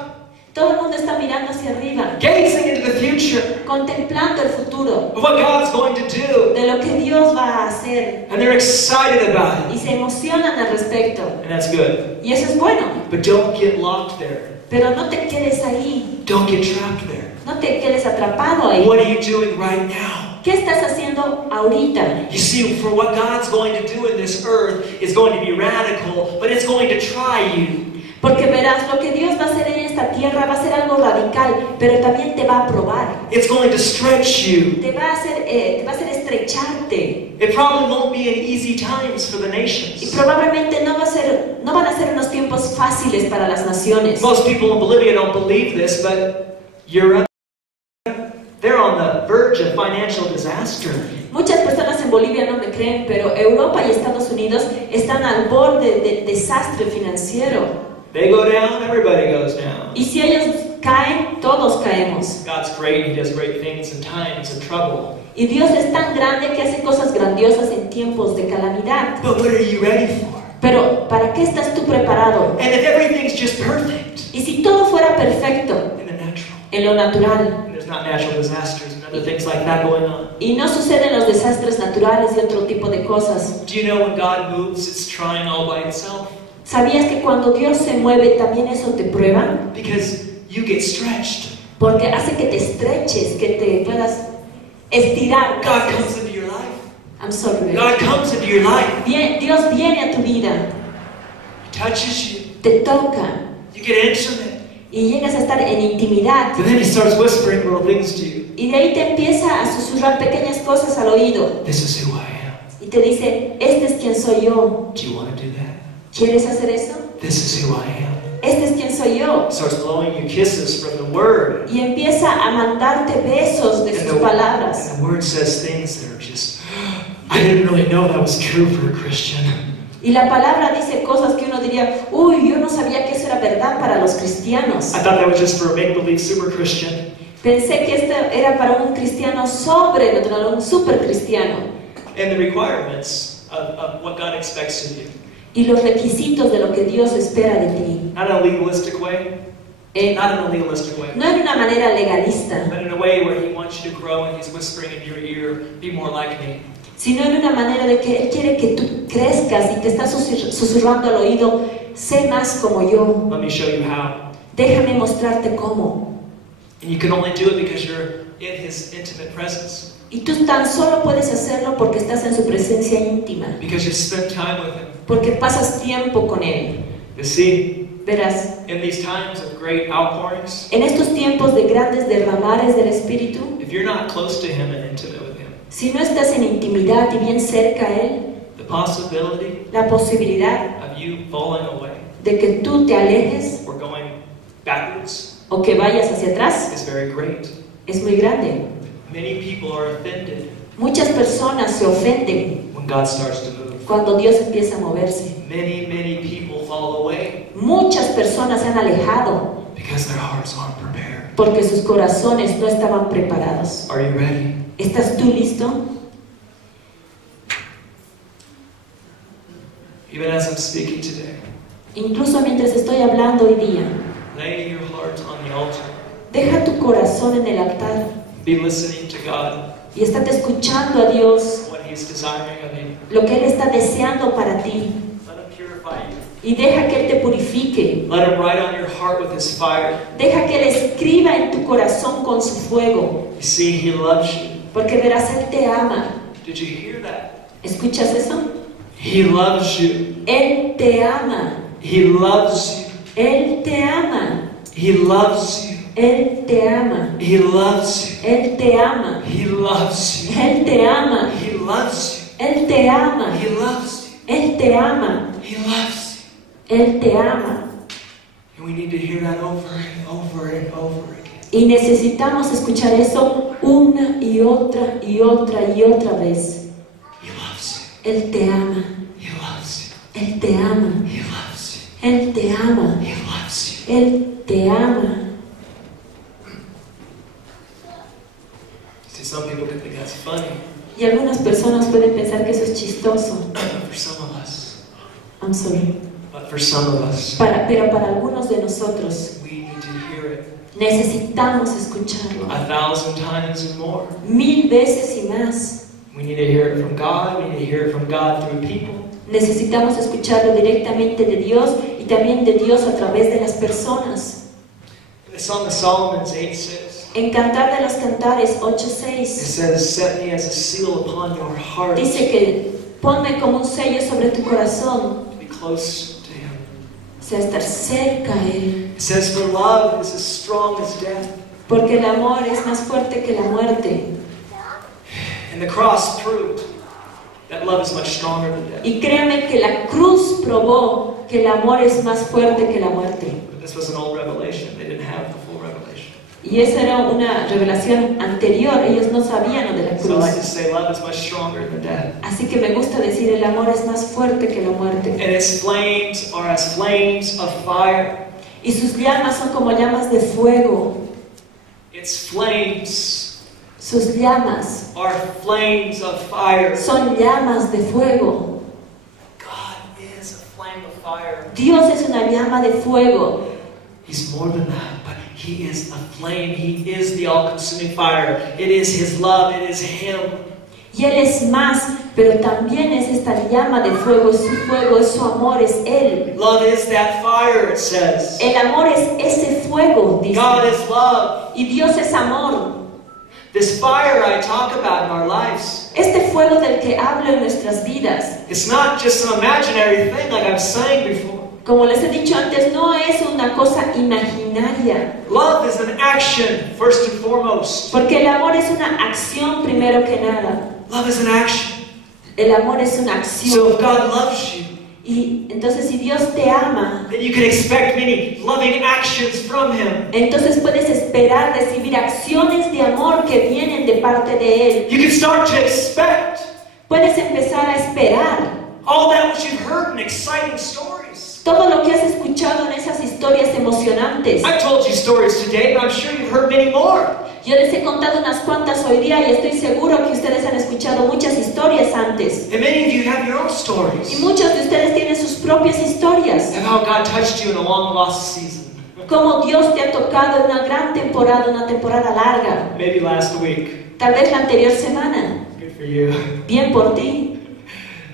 Todo el mundo está mirando hacia arriba, gazing into the future contemplando el futuro, of what God's going to do. de lo que Dios va a hacer. And they're excited about Y it. se emocionan al respecto. And that's good. Y eso es bueno. But don't get locked there. Pero no te quedes ahí. Don't get trapped there. No te quedes atrapado ahí. What are you doing right now? ¿Qué estás haciendo ahorita? You see, for what God's going to do in this earth is going to be radical, but it's going to try you. Porque verás, lo que Dios va a hacer en esta tierra va a ser algo radical, pero también te va a probar. It's going to stretch you. Te va a hacer estrecharte. It probably won't be in easy times for the Y nations. probablemente no van a ser unos tiempos fáciles para las naciones. Most people in Bolivia don't believe this, but they're on the verge of financial disaster. Muchas personas en Bolivia no me creen, pero Europa y Estados Unidos están al borde del desastre financiero. They go down, everybody goes down. Y si ellos caen, todos caemos. God's great, He does great things in times of trouble. Y Dios es tan grande que hace cosas grandiosas en tiempos de calamidad. But what are you ready for? Pero, ¿para qué estás tú preparado? And if everything's just perfect Y si todo fuera perfecto in the natural, en lo natural, and there's not natural disasters and other things like that going on. y no suceden los desastres naturales y otro tipo de cosas, Do you know when God moves, it's trying all by itself? ¿sabías que cuando Dios se mueve también eso te prueba? Because you get stretched. Porque hace que te estreches, que te puedas estirar. God comes into your life. I'm sorry. God comes into your life. Dios viene a tu vida, He touches you. te toca You get intimate. y llegas a estar en intimidad. And then He starts whispering little things to you. Y de ahí te empieza a susurrar pequeñas cosas al oído This is who I am. y te dice, este es quien soy yo. Do you want to do that? ¿Quieres hacer eso? This is who I am. Este es quien soy yo. Starts blowing you kisses from the Word. Y empieza a mandarte besos de sus palabras. And the Word says things that are just, I didn't really know that was true for a Christian. Y la palabra dice cosas que uno diría, uy, yo no sabía que eso era verdad para los cristianos. I thought that was just for a make-believe super Christian. Pensé que esto era para un cristiano sobrenatural, un super cristiano. And the requirements of what God expects of you. Y los requisitos de lo que Dios espera de ti. Not in a legalistic way. Not in a legalistic way. No en una manera legalista, But in a way where He wants you to grow and He's whispering in your ear, be more like me. sino en una manera de que Él quiere que tú crezcas y te está susurrando al oído, sé más como yo. Let me show you how. Déjame mostrarte cómo. And you can only do it because you're in His intimate presence. Y tú tan solo puedes hacerlo porque estás en su presencia íntima, Because you spend time with Him. porque pasas tiempo con Él. You see, Verás, in these times of great outpourings, en estos tiempos de grandes derramares del Espíritu, if you're not close to Him and intimate with Him, si no estás en intimidad y bien cerca a Él, the possibility la posibilidad of you falling away de que tú te alejes or going backwards o que vayas hacia atrás is very great. es muy grande. Many people are offended Muchas personas se ofenden when God starts to move. cuando Dios empieza a moverse. Many people fall away Muchas personas se han alejado because their hearts aren't prepared. porque sus corazones no estaban preparados. Are you ready? ¿Estás tú listo? Even as I'm speaking today, Incluso mientras estoy hablando hoy día, lay your heart on the altar. deja tu corazón en el altar Be listening to God, y estate escuchando a Dios, what He's desiring of you. lo que Él está deseando para ti, Let Him purify you. y deja que Él te purifique. Let Him write on your heart with His fire. Deja que Él escriba en tu corazón con su fuego, You see, He loves you. porque verás, Él te ama. Did you hear that? ¿Escuchas eso? He loves you. Él te ama. He loves you. Él te ama. He loves you. Él te ama. He loves you. Él te ama. He loves you. Él te ama. He loves you. Él te ama. He loves you. Él te ama. He loves you. Él te ama. And we need to hear that over and over and over again. Y necesitamos escuchar eso una y otra y otra y otra vez. He loves Él te ama. you. He loves you. Él te ama. He loves you. Él te ama. He loves you. Él te ama. See, some people can think that's funny. Y algunas personas pueden pensar que eso es chistoso. For some of us. I'm sorry. But for some of us, Pero para algunos de nosotros we need to hear it necesitamos escucharlo 1,000 times and more. 1000 veces y más. We need to hear it from God. We need to hear it from God through people. Necesitamos escucharlo directamente de Dios y también de Dios a través de las personas. The Song of Solomon's 8:6. En Cantar de los Cantares It 8:6 says, "Set me as a seal upon your heart, dice que ponme como un sello sobre tu corazón, to be close to Him." o sea, estar cerca a Él, It says, "For love is as strong as death, porque el amor es más fuerte que la muerte. and the cross proved that love is much stronger than death." Y créame que la cruz probó que el amor es más fuerte que la muerte. But this was an old revelation. They didn't have the full revelation. Y esa era una revelación anterior, ellos no sabían lo de la So I like to cruz. say, love is much stronger than death. Así que me gusta decir, el amor es más fuerte que la muerte. And its flames are as flames of fire. Y sus llamas son como llamas de fuego. Its flames Sus llamas are flames of fire. son llamas de fuego. God is a flame of fire. Dios es una llama de fuego. He's more than that, but He is a flame. He is the all-consuming fire. It is His love. It is Him. Y Él es más, pero también es esta llama de fuego, es su fuego, es su amor, es Él. Love is that fire, it says. El amor es ese fuego, dice. God is love. Y Dios es amor. This fire I talk about in our lives, Este fuego del que hablo en nuestras vidas, it's not just some imaginary thing like I've sang before. como les he dicho antes, no es una cosa imaginaria. Love is an action, first and foremost. Porque el amor es una acción primero que nada. Love is an action. El amor es una So acción. if God loves you, Y entonces si Dios te ama, then you can expect many loving actions from Him. entonces puedes esperar recibir acciones de amor que vienen de parte de Él. You can start to expect Puedes empezar a esperar all that which you've heard in exciting stories. todo lo que has escuchado en esas historias emocionantes. I've told you stories today, but I'm sure you've heard many more. Yo les he contado unas cuantas hoy día y estoy seguro que ustedes han escuchado muchas historias antes. And many of you have your own Y stories muchos de ustedes tienen sus propias historias. of how God touched you in a long lost season. Cómo Dios te ha tocado en una gran temporada, una temporada larga. Maybe last week. Tal vez la anterior semana. Good for you. Bien por ti.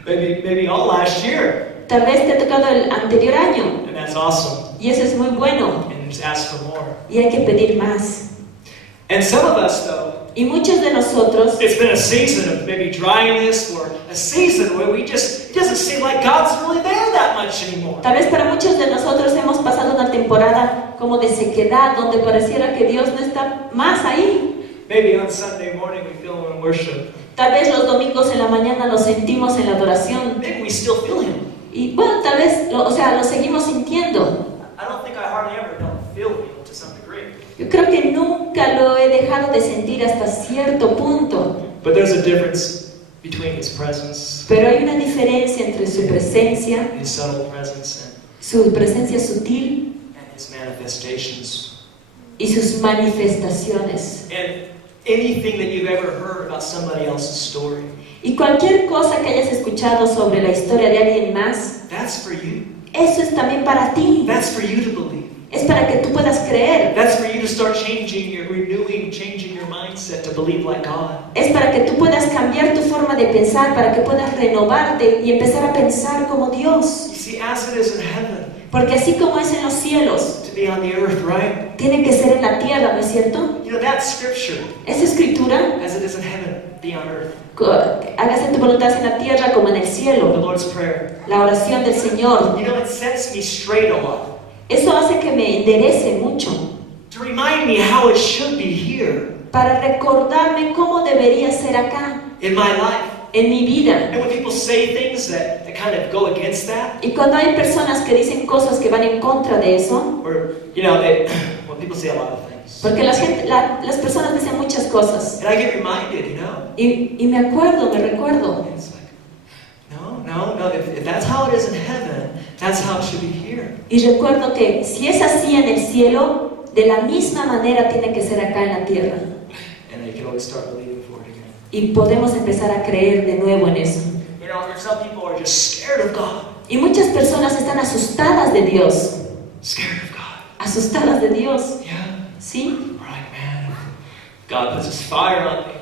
Maybe all last year. Tal vez te ha tocado el anterior año. And that's awesome. Y eso es muy bueno. And just ask for more. Y hay que pedir más. And some of us, though, Y muchos de nosotros, it's been a season of maybe dryness or a season where it doesn't seem like God's really there that much anymore. tal vez para muchos de nosotros hemos pasado una temporada como de sequedad, donde pareciera que Dios no está más ahí. Maybe on Sunday morning we feel Him in worship. Tal vez los domingos en la mañana lo sentimos en la adoración. Maybe we still feel Him. Y bueno, tal vez, lo seguimos sintiendo. I don't think I hardly ever don't feel Him to some degree. Yo creo que nunca lo he dejado de sentir hasta cierto punto. But there's a difference between His presence, Pero hay una diferencia entre su presencia, His subtle presence, su presencia sutil and His manifestations. y sus manifestaciones. And anything that you've ever heard about somebody else's story, Y cualquier cosa que hayas escuchado sobre la historia de alguien más, that's for you. eso es también para ti. That's for you to believe. Es para que tú puedas creer. That's for you to start changing your mindset to believe like God. Es para que tú puedas cambiar tu forma de pensar, para que puedas renovarte y empezar a pensar como Dios. You see, as it is in heaven, Porque así como es en los cielos, to be on the earth, right? tiene que ser en la tierra, ¿no es cierto? You know, that scripture, Esa escritura, as it is in heaven, be on earth. hágase tu voluntad en la tierra como en el The cielo. Lord's Prayer. La oración del Señor. You know, it sets me straight a lot. Eso hace que me enderece mucho, To remind me how it should be here para recordarme cómo debería ser acá, in my life. en mi vida. And when people say things that kind of go against that, Y cuando hay personas que dicen cosas que van en contra de eso, or, you know, well, people say a lot of things. porque las personas dicen muchas cosas, And I get reminded, you know? y me recuerdo, And it's like, no, if that's how it is in heaven, that's how it should be here. y recuerdo que si es así en el cielo, de la misma manera tiene que ser acá en la tierra. And they can always start believing for it again. Y podemos empezar a creer de nuevo en eso. You know, some people are just scared of God. Y muchas personas están asustadas de Dios. Scared of God. Asustadas de Dios. Yeah. ¿Sí? Right, man. God puts His fire on me.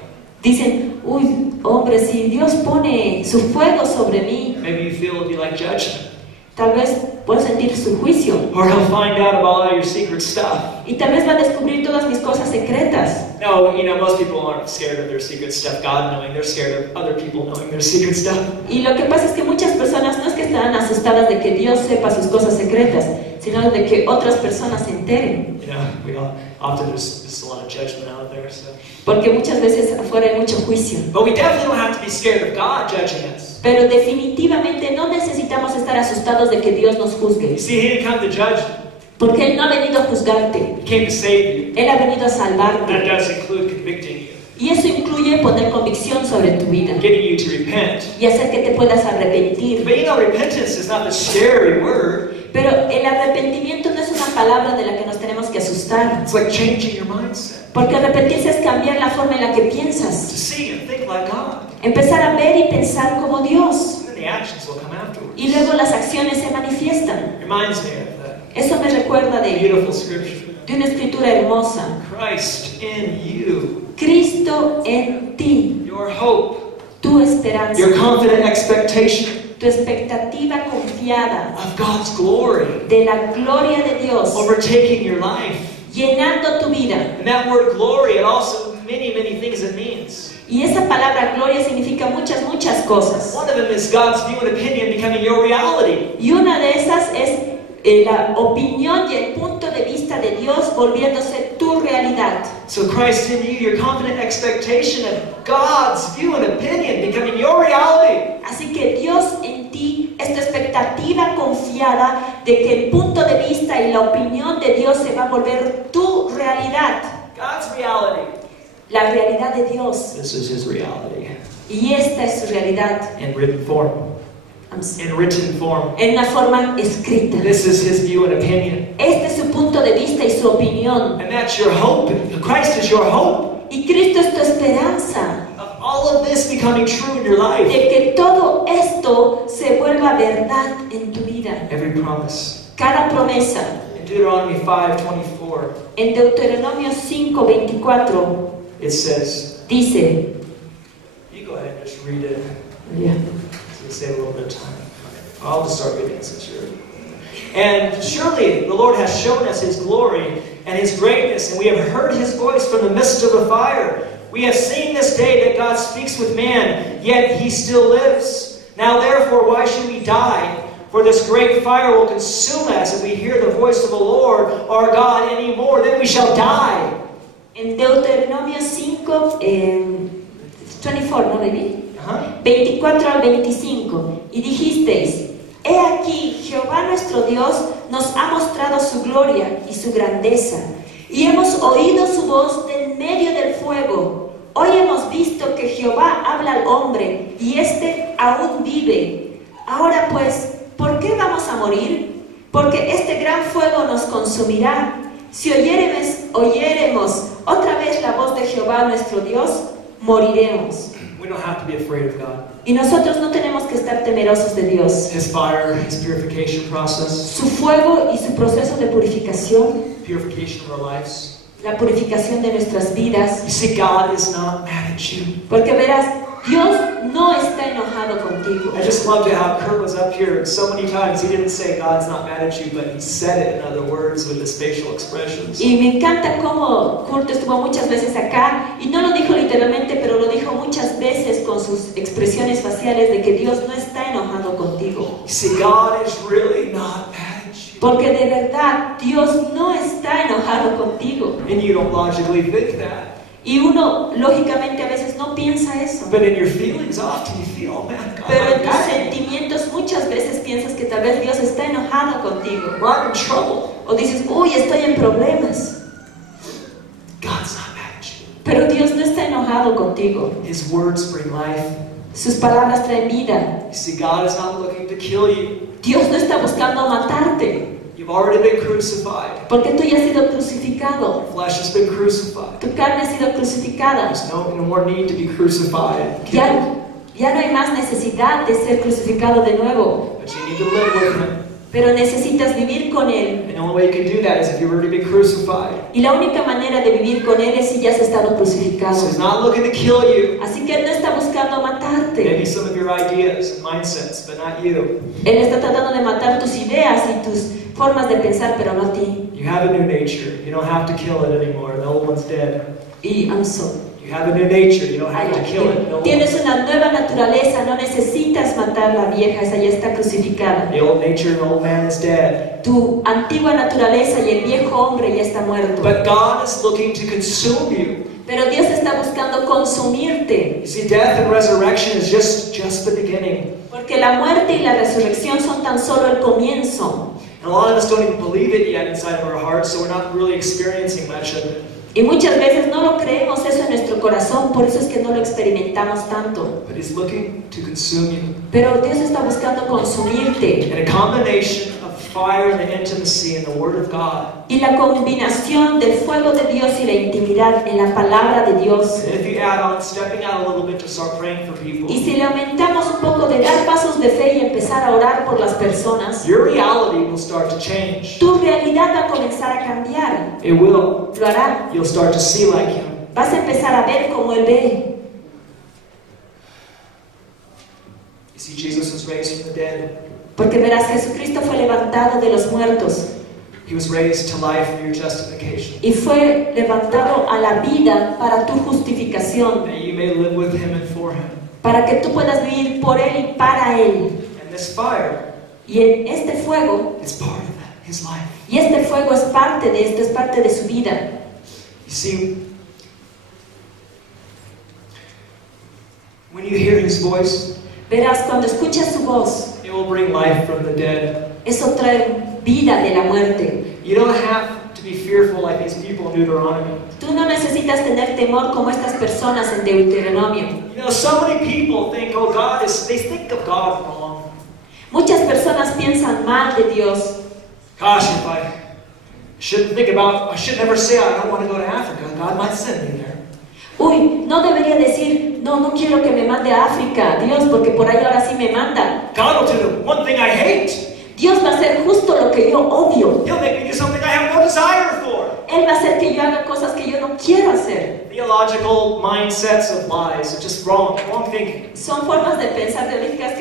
Dicen, uy, hombre, si Dios pone su fuego sobre mí, Maybe you feel it'll be like judgment. tal vez puedo sentir su juicio. Or He'll find out about all your secret stuff. Y tal vez va a descubrir todas mis cosas secretas. No, you know, most people aren't scared of their secret stuff, God knowing. They're scared of other people knowing their secret stuff. Y lo que pasa es que muchas personas no es que están asustadas de que Dios sepa sus cosas secretas, sino de que otras personas se enteren. You know, we all, often there's a lot of judgment out there, so. Porque muchas veces afuera hay mucho juicio. But we definitely don't have to be scared of God judging us. Pero definitivamente no necesitamos estar asustados de que Dios nos You juzgue. see, He didn't come to judge you. Porque Él no ha venido a juzgarte. He came to save you. Él ha venido a That salvarte. does include convicting you, Y eso incluye poner convicción sobre tu vida. getting you to repent. Y hacer que te puedas arrepentir. But you know, repentance is not the scary word. Pero el arrepentimiento no es una palabra de la que nos tenemos que asustar. It's like changing your mindset Porque arrepentirse es cambiar la forma en la que to piensas. see and think like God. Empezar a ver y pensar como Dios. And then the actions will come afterwards. Y luego las acciones se manifiestan. Reminds me of that Eso me recuerda de beautiful scripture. una escritura hermosa. Christ in you, Cristo en ti, your hope, tu esperanza, your confident expectation tu expectativa confiada of God's glory de la gloria de Dios, overtaking your life. llenando tu vida. And that word glory, it also many things it means. Y esa palabra gloria significa muchas cosas. One of them is God's view and opinion becoming your reality. Y una de esas es la opinión y el punto de vista de Dios volviéndose tu realidad. So Christ in you, your confident expectation of God's view and opinion becoming your reality. Así que Dios en ti, esta expectativa confiada de que el punto de vista y la opinión de Dios se va a volver tu realidad. God's reality. La realidad de Dios. This is His reality. Y esta es su realidad. In written form. In written form. En una forma escrita. This is His view and opinion. Este es su punto de vista y su opinión. And that's your hope. Christ is your hope. Y Cristo es tu esperanza. Of all of this becoming true in your life. De que todo esto se vuelva verdad en tu vida. Every promise. Cada promesa. In Deuteronomy 5:24. En Deuteronomio 5:24 it says, dice, you go ahead and just read it. yeah. So save a little bit of time. Okay. I'll just start reading since you're. And surely the Lord has shown us His glory and His greatness, and we have heard His voice from the midst of the fire. We have seen this day that God speaks with man, yet He still lives. Now therefore, why should we die? For this great fire will consume us, if we hear the voice of the Lord our God any more, then we shall die. En Deuteronomio 5, 24, ¿no, baby? 24 al 25. Y dijisteis, he aquí, Jehová nuestro Dios nos ha mostrado su gloria y su grandeza, y hemos oído su voz del medio del fuego. hoy hemos visto que Jehová habla al hombre y éste aún vive. Ahora pues, ¿por qué vamos a morir? Porque este gran fuego nos consumirá. Si oyéremos otra vez la voz de Jehová nuestro Dios, moriremos. We don't have to be afraid of God. Y nosotros no tenemos que estar temerosos de Dios. His fire, His purification process. Su fuego y su proceso de purificación. Purification of our lives. La purificación de nuestras vidas. You see, God is not mad at you. Porque verás, Dios no está enojado contigo. I just loved how Kurt was up here so many times. He didn't say God's not mad at you, but he said it in other words with his facial expressions. Y me encanta cómo Kurt estuvo muchas veces acá y no lo dijo literalmente, pero lo dijo muchas veces con sus expresiones faciales de que Dios no está enojado contigo. You see, God is really not mad at you. Porque de verdad Dios no está enojado contigo. And you don't logically think that. Y uno, lógicamente, a veces no piensa eso. But in your feelings, often you feel, oh man, God, Pero en tus I'm sentimientos muchas veces piensas que tal vez Dios está enojado contigo. I'm in trouble. O dices, uy, estoy en problemas. God's not mad at you. Pero Dios no está enojado contigo. His words bring life. Sus palabras traen vida. You see, God is not looking to kill you. Dios no está buscando matarte. You've already been crucified. Porque tú ya has sido crucificado. Your flesh has been crucified. Tu carne ha sido crucificada. There's no more need to be crucified. Ya no hay más necesidad de ser crucificado de nuevo. But you need to live with Him. Pero necesitas vivir con Él. And the only way you can do that is if you've already been crucified. Y la única manera de vivir con Él es si ya has estado crucificado. So He's not looking to kill you. Así que Él no está buscando matarte. Maybe some of your ideas and mindsets, but not you. Él está tratando de matar tus ideas y tus formas de pensar, pero no a ti. You have a new nature. You don't have to kill it anymore. The old one's dead. Y I'm sorry. You have a new nature. You don't have to kill it. The old Tienes una nueva naturaleza, no necesitas matar la vieja, esa ya está crucificada. The old nature and the old man is dead. Tu antigua naturaleza y el viejo hombre ya está muerto. But God is looking to consume you. Pero Dios está buscando consumirte. You see, death and resurrection is just the beginning. Porque la muerte y la resurrección son tan solo el comienzo. And a lot of us don't even believe it yet inside of our hearts, so we're not really experiencing much of it. Y muchas veces no lo creemos eso en nuestro corazón, por eso es que no lo experimentamos tanto. But He's looking to consume you. Pero Dios está buscando consumirte. And a combination of fire and the intimacy in the Word of God. Y la combinación del fuego de Dios y la intimidad en la palabra de Dios. And if you add on stepping out a little bit to start praying for people, Y si le aumentamos un poco de dar pasos de fe y empezar a orar por las personas, your reality will start to change. tu realidad va a comenzar a cambiar. It will. Lo hará. You'll start to see like Him. Vas a empezar a ver como Él ve. You see, Jesus was raised from the dead. Porque verás, Jesucristo fue levantado de los muertos. He was raised to life for your justification. Y fue levantado a la vida para tu justificación. That you may live with Him and for Him. Para que tú puedas vivir por Él y para Él. And this fire Y en este fuego, is part of that, His life. y este fuego es parte de esto, es parte de su vida. You see, when you hear His voice, Verás, cuando escuchas su voz, it will bring life from the dead. eso trae vida de la muerte. You don't have to be fearful like these people in Deuteronomy. Tú no necesitas tener temor como estas personas en Deuteronomio. You know, so many people think, oh, they think of God wrong. Muchas personas piensan mal de Dios. Gosh, if I should never say I don't want to go to Africa. God might send me there. Uy, no debería decir, no quiero que me mande a África, Dios, porque por ahí ahora sí me manda. God will do the one thing I hate. Dios va a hacer justo lo que yo odio. He'll make me do something I have no desire for. Él va a hacer que yo haga cosas que yo no quiero hacer. Theological mindsets of lies are just wrong thinking. Son formas de pensar teológicas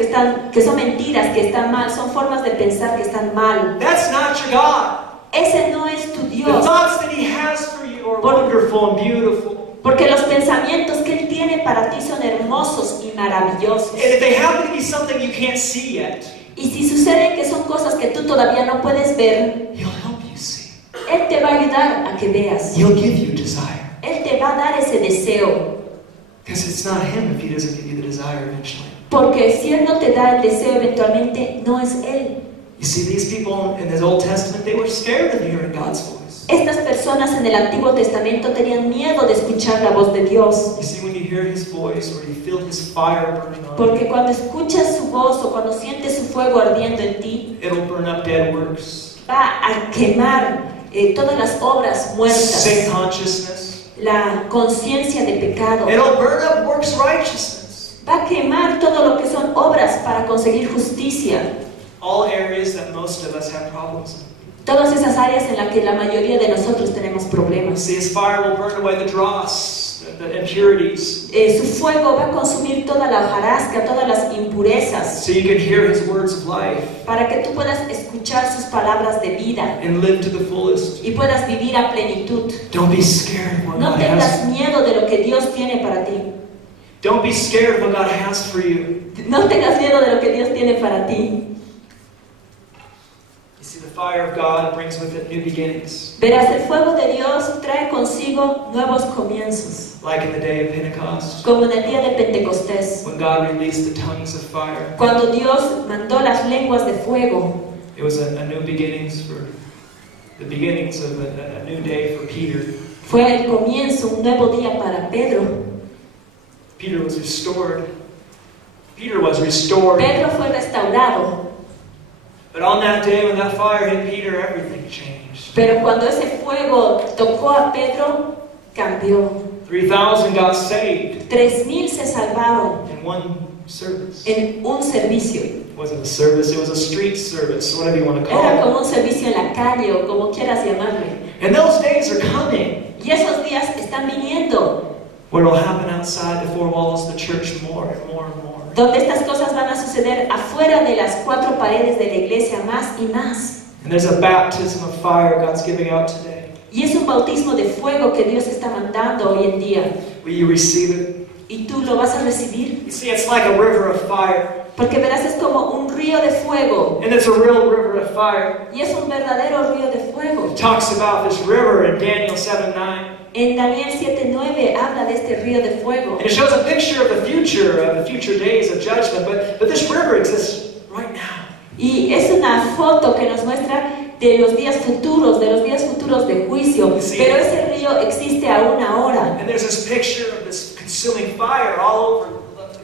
que son mentiras, que están mal. Son formas de pensar que están mal. That's not your God. Ese no es tu The Dios. thoughts that He has for you are wonderful and beautiful. Porque los pensamientos que Él tiene para ti son hermosos y maravillosos. And if they happen to be something you can't see yet, Y si sucede que son cosas que tú todavía no puedes ver, He'll help you see. Él te va a ayudar a que veas. He'll give you desire. Él te va a dar ese deseo. Because it's not Him if He doesn't give you the desire eventually. Porque si Él no te da el deseo eventualmente, no es Él. You see, these people in the Old Testament, they were scared of hearing God's voice. Estas personas en el Antiguo Testamento tenían miedo de escuchar la voz de Dios. You see, when you hear His voice or you feel His fire burning on Porque you, cuando escuchas su voz o cuando sientes su fuego ardiendo en ti, it'll burn up dead works, va a quemar todas las obras sin muertas, consciousness. la conciencia de pecado. It'll burn up works righteousness. Va a quemar todo lo que son obras para conseguir justicia. All areas that most of us have problems in. Todas esas áreas en las que la mayoría de nosotros tenemos problemas. See, His fire will burn away the dross, the impurities. Su fuego va a consumir toda la hojarasca, todas las impurezas, So you can hear His words of life para que tú puedas escuchar sus palabras de vida and live to the fullest. y puedas vivir a plenitud. Don't be scared of what No God tengas has. miedo de lo que Dios tiene para ti. Don't be scared of what God has for you. No tengas miedo de lo que Dios tiene para ti. You see, the fire of God brings with it new beginnings. Verás, el fuego de Dios trae consigo nuevos comienzos, Like in the day of Pentecost, como en el día de Pentecostés, when God released the tongues of fire. cuando Dios mandó las lenguas de fuego. It was a new beginnings for the beginnings of a new day for Peter. Fue el comienzo, un nuevo día para Pedro. Peter was restored. Peter was restored. Pedro fue restaurado, But on that day when that fire hit Peter, everything changed. pero cuando ese fuego tocó a Pedro, cambió. 3,000 got saved 3,000 se salvaron in one service. en un servicio. It wasn't a service, it was a street service, whatever you want to call Era it. como un servicio en la calle o como quieras llamarle. And those days are coming Y esos días están viniendo, where it'll happen outside the four walls of the church more and more and more. donde estas cosas van a suceder afuera de las cuatro paredes de la iglesia más y más. And there's a baptism of fire God's giving out today. Y es un bautismo de fuego que Dios está mandando hoy en día. Will you receive it? Y tú lo vas a recibir. You see, it's like a river of fire. Porque verás, es como un río de fuego. And it's a real river of fire. Y es un verdadero río de fuego. It talks about this river in Daniel 7:9. En Daniel 7:9 habla de este río de fuego. And it shows a picture of the future days of judgment. But this river exists right now. Y es una foto que nos muestra de los días futuros de juicio. Sí. Pero ese río existe aún ahora. And there's this picture of this consuming fire all over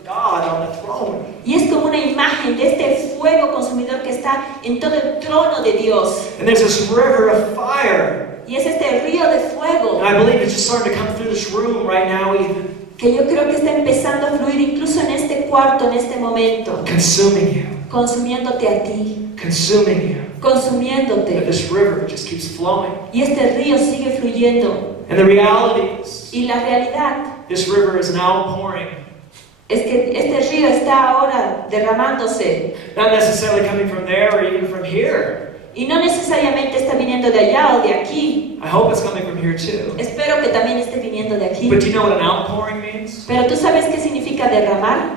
God on the throne. Y es como una imagen de este fuego consumidor que está en todo el trono de Dios. And there's this river of fire. Y es este río de fuego And I believe it's just starting to come through this room right now even. que yo creo que está empezando a fluir incluso en este cuarto, en este momento, Consuming you. consumiéndote a ti, Consuming you. But consumiéndote. this river just keeps flowing. Y este río sigue fluyendo. And the reality is, Y la realidad this river is now pouring. es que este río está ahora derramándose. Not necessarily coming from there or even from here. Y no necesariamente está viniendo de allá o de aquí. I hope it's coming from here too. Espero que también esté viniendo de aquí. But do you know what an outpouring means? Pero ¿tú sabes qué significa derramar?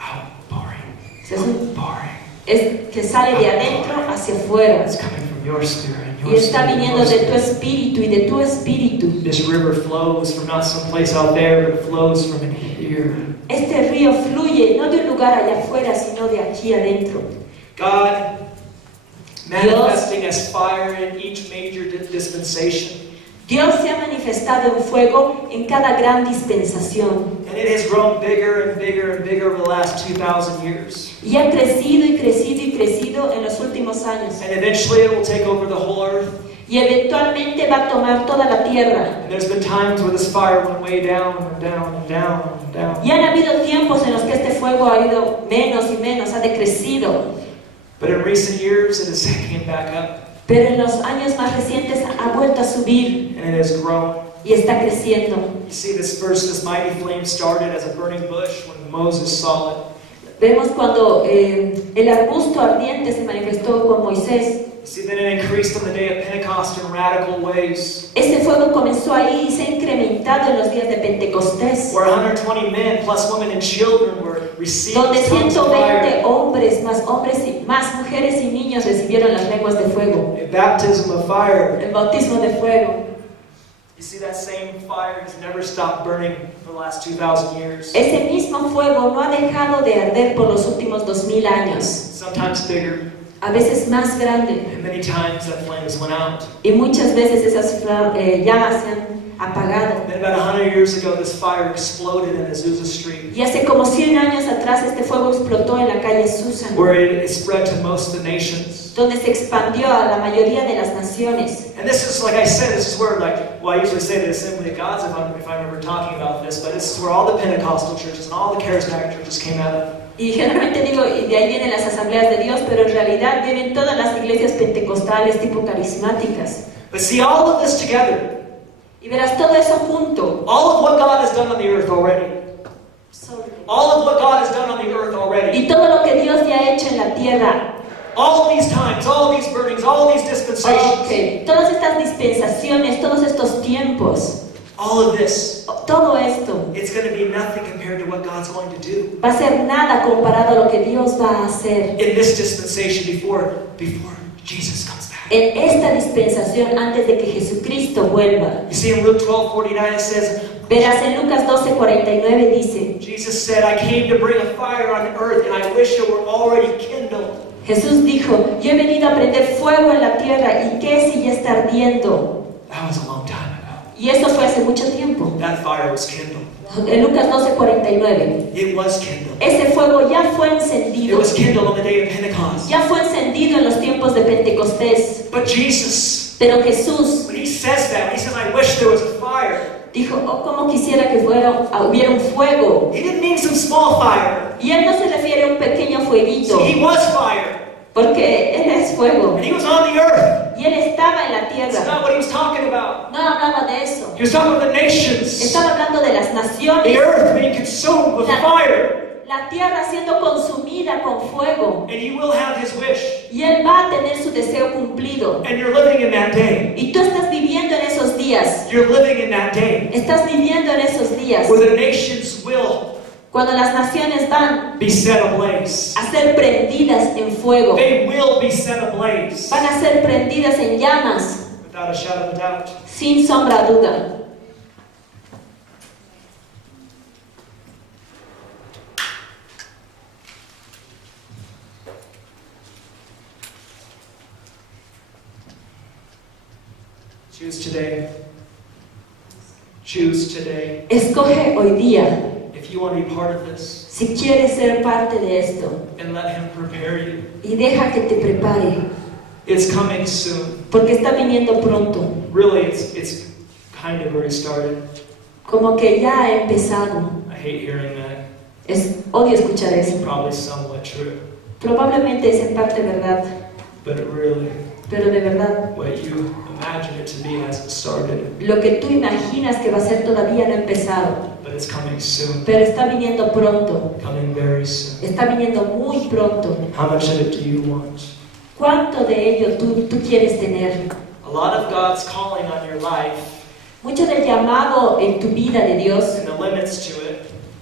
Outpouring. Es, un- Outpouring. es que sale de adentro hacia afuera. It's coming from your spirit. Y está viniendo de tu espíritu y de tu espíritu. This river flows from not someplace out there, but it flows from in here. Este río fluye no de un lugar allá afuera, sino de aquí adentro. God manifesting as fire in each major dispensation. Dios se ha manifestado en fuego en cada gran dispensación. And it has grown bigger and bigger and bigger over the last 2,000 years. Y ha crecido y crecido y crecido en los últimos años. And eventually it will take over the whole earth. Y eventualmente va a tomar toda la tierra. And there's been times where this fire went way down and down and down and down. Y han habido tiempos en los que este fuego ha ido menos y menos, ha decrecido. But in recent years it has came back up. Pero en los años más recientes ha vuelto a subir And it has grown. y está creciendo. You see, this mighty flame started as a burning bush when Moses saw it. Vemos cuando el arbusto ardiente se manifestó con Moisés. You see, then it increased on the day of Pentecost in radical ways. Este fuego comenzó ahí y se ha incrementado en los días de Pentecostés, Where 120 men plus women and children were receiving donde tongues of 120 fire. hombres y más mujeres y niños recibieron las lenguas de fuego, A baptism of fire. el bautismo de fuego. You see, that same fire has never stopped burning for the last 2,000 years. Ese mismo fuego no ha dejado de arder por los últimos 2000 años. Sometimes bigger, a veces más grande. And many times that flames went out. Y muchas veces esas llamas se han apagado. And about 100 years ago, this fire exploded in Azusa Street. Y hace como 100 años atrás este fuego explotó en la calle Susan, Where it spread to most of the nations. donde se expandió a la mayoría de las naciones. And this is, like I said, this is where, like, well, I usually say the Assembly of Gods if I remember talking about this, but this is where all the Pentecostal churches and all the charismatic churches came out of. Y generalmente digo, y de ahí vienen las asambleas de Dios, pero en realidad vienen todas las iglesias pentecostales tipo carismáticas. But see, all of this together, Y verás todo eso junto. all of what God has done on the earth already, all of what God has done on the earth already, Y todo lo que Dios ya ha hecho en la tierra. all of these times, all of these burnings, all of these dispensations, Okay. Todas estas dispensaciones, todos estos tiempos, all of this, todo esto it's going to be nothing compared to what God's going to do va a ser nada comparado a lo que Dios va a hacer in this dispensation before Jesus comes back. en esta dispensación antes de que Jesucristo vuelva. You see, in Luke 12:49 it says, Verás, en Lucas 12:49 dice, Jesus said, I came to bring a fire on the earth, and I wish it were already kindled. Jesús dijo, yo he venido a prender fuego en la tierra, ¿y qué si ya está ardiendo? That was a long time ago. Y eso fue hace mucho tiempo. That fire was kindled. En Lucas 12:49. It was kindled. Ese fuego ya fue It encendido. was kindled on the day of Pentecost. Ya fue encendido en los tiempos de Pentecostés. But Jesus, Pero Jesús when he says that, when he says, I wish there was a fire, dijo, oh, cómo quisiera que hubiera un fuego. he didn't mean some small fire. Y él no se refiere a un pequeño fueguito, See, he was fire, porque él es fuego. and he was on the earth. Y él estaba en la That's tierra. not what he was talking about. No hablaba de eso. He was talking about the nations, Estaba hablando de las the naciones. earth being consumed with fire, La tierra siendo consumida con fuego. and he will have his wish. Y él va a tener su deseo cumplido. And you're living in that day. Y tú estás viviendo en esos días. You're living in that day Estás viviendo en esos días. where the nations will Cuando las naciones van be set ablaze. a ser prendidas en fuego. They will be set ablaze, Van a ser prendidas en llamas, without a shadow of a doubt. sin sombra de duda. Choose today. Choose today. Escoge hoy día If you want to be part of this, si quieres ser parte de esto and let him prepare you. y deja que te prepare, It's coming soon. porque está viniendo pronto, Really, it's kind of already started. como que ya ha empezado. I hate hearing that. Odio escuchar It's eso. probably somewhat true. Probablemente es en parte verdad, But it really, pero de verdad, what you imagine it to be hasn't started. lo que tú imaginas que va a ser todavía no ha empezado, But it's coming soon. pero está viniendo pronto, Coming very soon. está viniendo muy pronto. How much of it do you want? ¿Cuánto de ello tú quieres tener? A lot of God's calling on your life Mucho del llamado en tu vida de Dios and the limits to it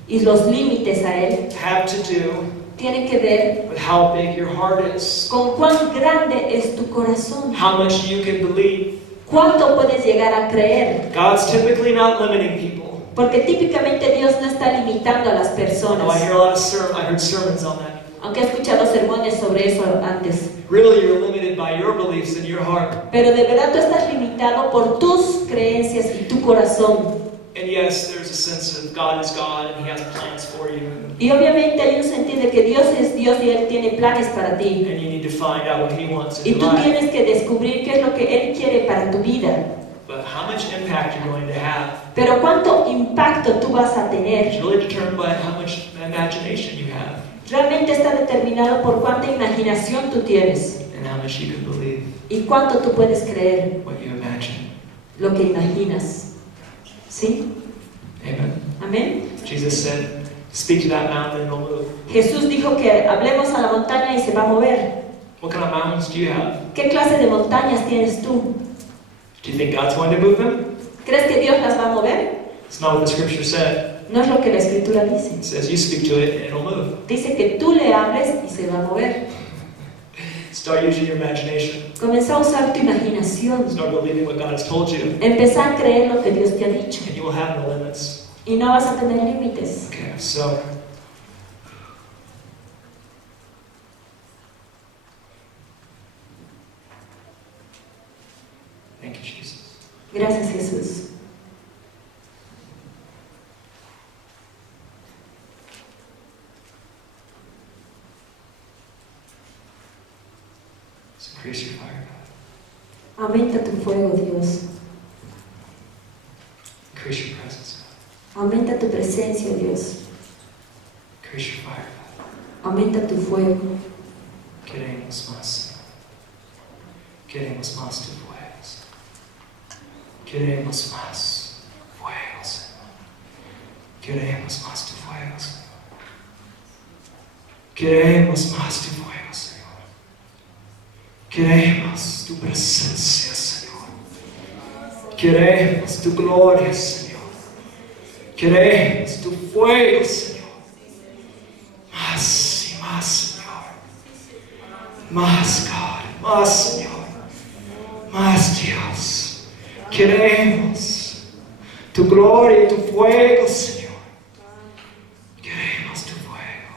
y los límites a Él have to do tienen que ver with how big your heart is, con cuán grande es tu corazón, how much you can believe. cuánto puedes llegar a creer, God's typically not limiting people. porque típicamente Dios no está limitando a las I personas, hear a lot of I heard sermons on that. aunque he escuchado sermones sobre eso antes, Really, you're limited by your beliefs and your heart. pero de verdad tú estás limitado por tus creencias y tu corazón. And yes, there's a sense of God is God and He has plans for you. Y obviamente hay un sentido de que Dios es Dios y Él tiene planes para ti. And you need to find out what He wants Y in tú your life. tienes que descubrir qué es lo que Él quiere para tu vida. But how much impact you're going to have Pero cuánto impacto tú vas a is tener really determined by how much imagination you have realmente está determinado por cuánta imaginación tú tienes and how much you can believe y cuánto tú puedes creer what you imagine. lo que imaginas. ¿Sí? Amen. Amén. Jesus said, speak to that mountain and it'll move. Jesús dijo que hablemos a la montaña y se va a mover. What kind of mountains do you have? ¿Qué clase de montañas tienes tú? Do you think God's going to move them? ¿Crees que Dios las va a mover? It's not what the scripture said. No es lo que la Escritura dice. It says you speak to it and it'll move. Dice que tú le hables y se va a mover. Start using your imagination. Comenzá a usar tu imaginación. Start believing what God has told you. Empezá a creer lo que Dios te ha dicho. And you will have no limits. Y no vas a tener límites. Okay, so Gracias, Jesús. Increase your fire, God. Aumenta tu fuego, Dios. Increase your presence, God. Aumenta tu presencia, Dios. Increase your fire, God. Aumenta tu fuego. Queremos más, Señor. Queremos más tu fuego, Señor. Queremos más fuego, Señor. Queremos más tu fuego, Señor. Queremos más tu fuego, Señor. Queremos tu presencia, Señor. Queremos tu gloria, Señor. Queremos tu fuego, Señor. Más y más, Señor. Más, God. Más, Señor. Más, Dios. Queremos tu gloria y tu fuego, Señor. Queremos tu fuego.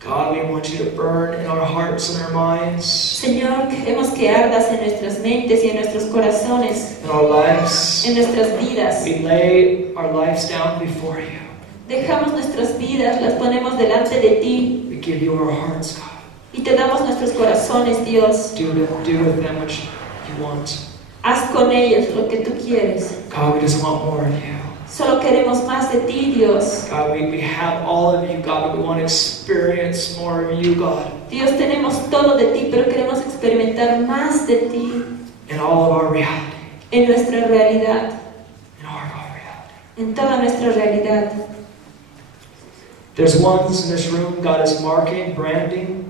God, we want you to burn in our hearts and our minds. Señor, queremos que ardas en nuestras mentes y en nuestros corazones, In our lives. en nuestras vidas. We lay our lives down before you. Dejamos nuestras vidas, las ponemos delante de ti We give you our hearts, God. y te damos nuestros corazones, Dios. Do with them what you want. Haz con ellos lo que tú quieres. God, we just want more of you. Solo queremos más de ti, Dios. God, we have all of you, God, but we want to experience more of you, God, Dios, tenemos todo de ti, pero queremos experimentar más de ti in all of our reality. en nuestra realidad, In all of our reality. en toda nuestra realidad. There's ones in this room God is marking, branding,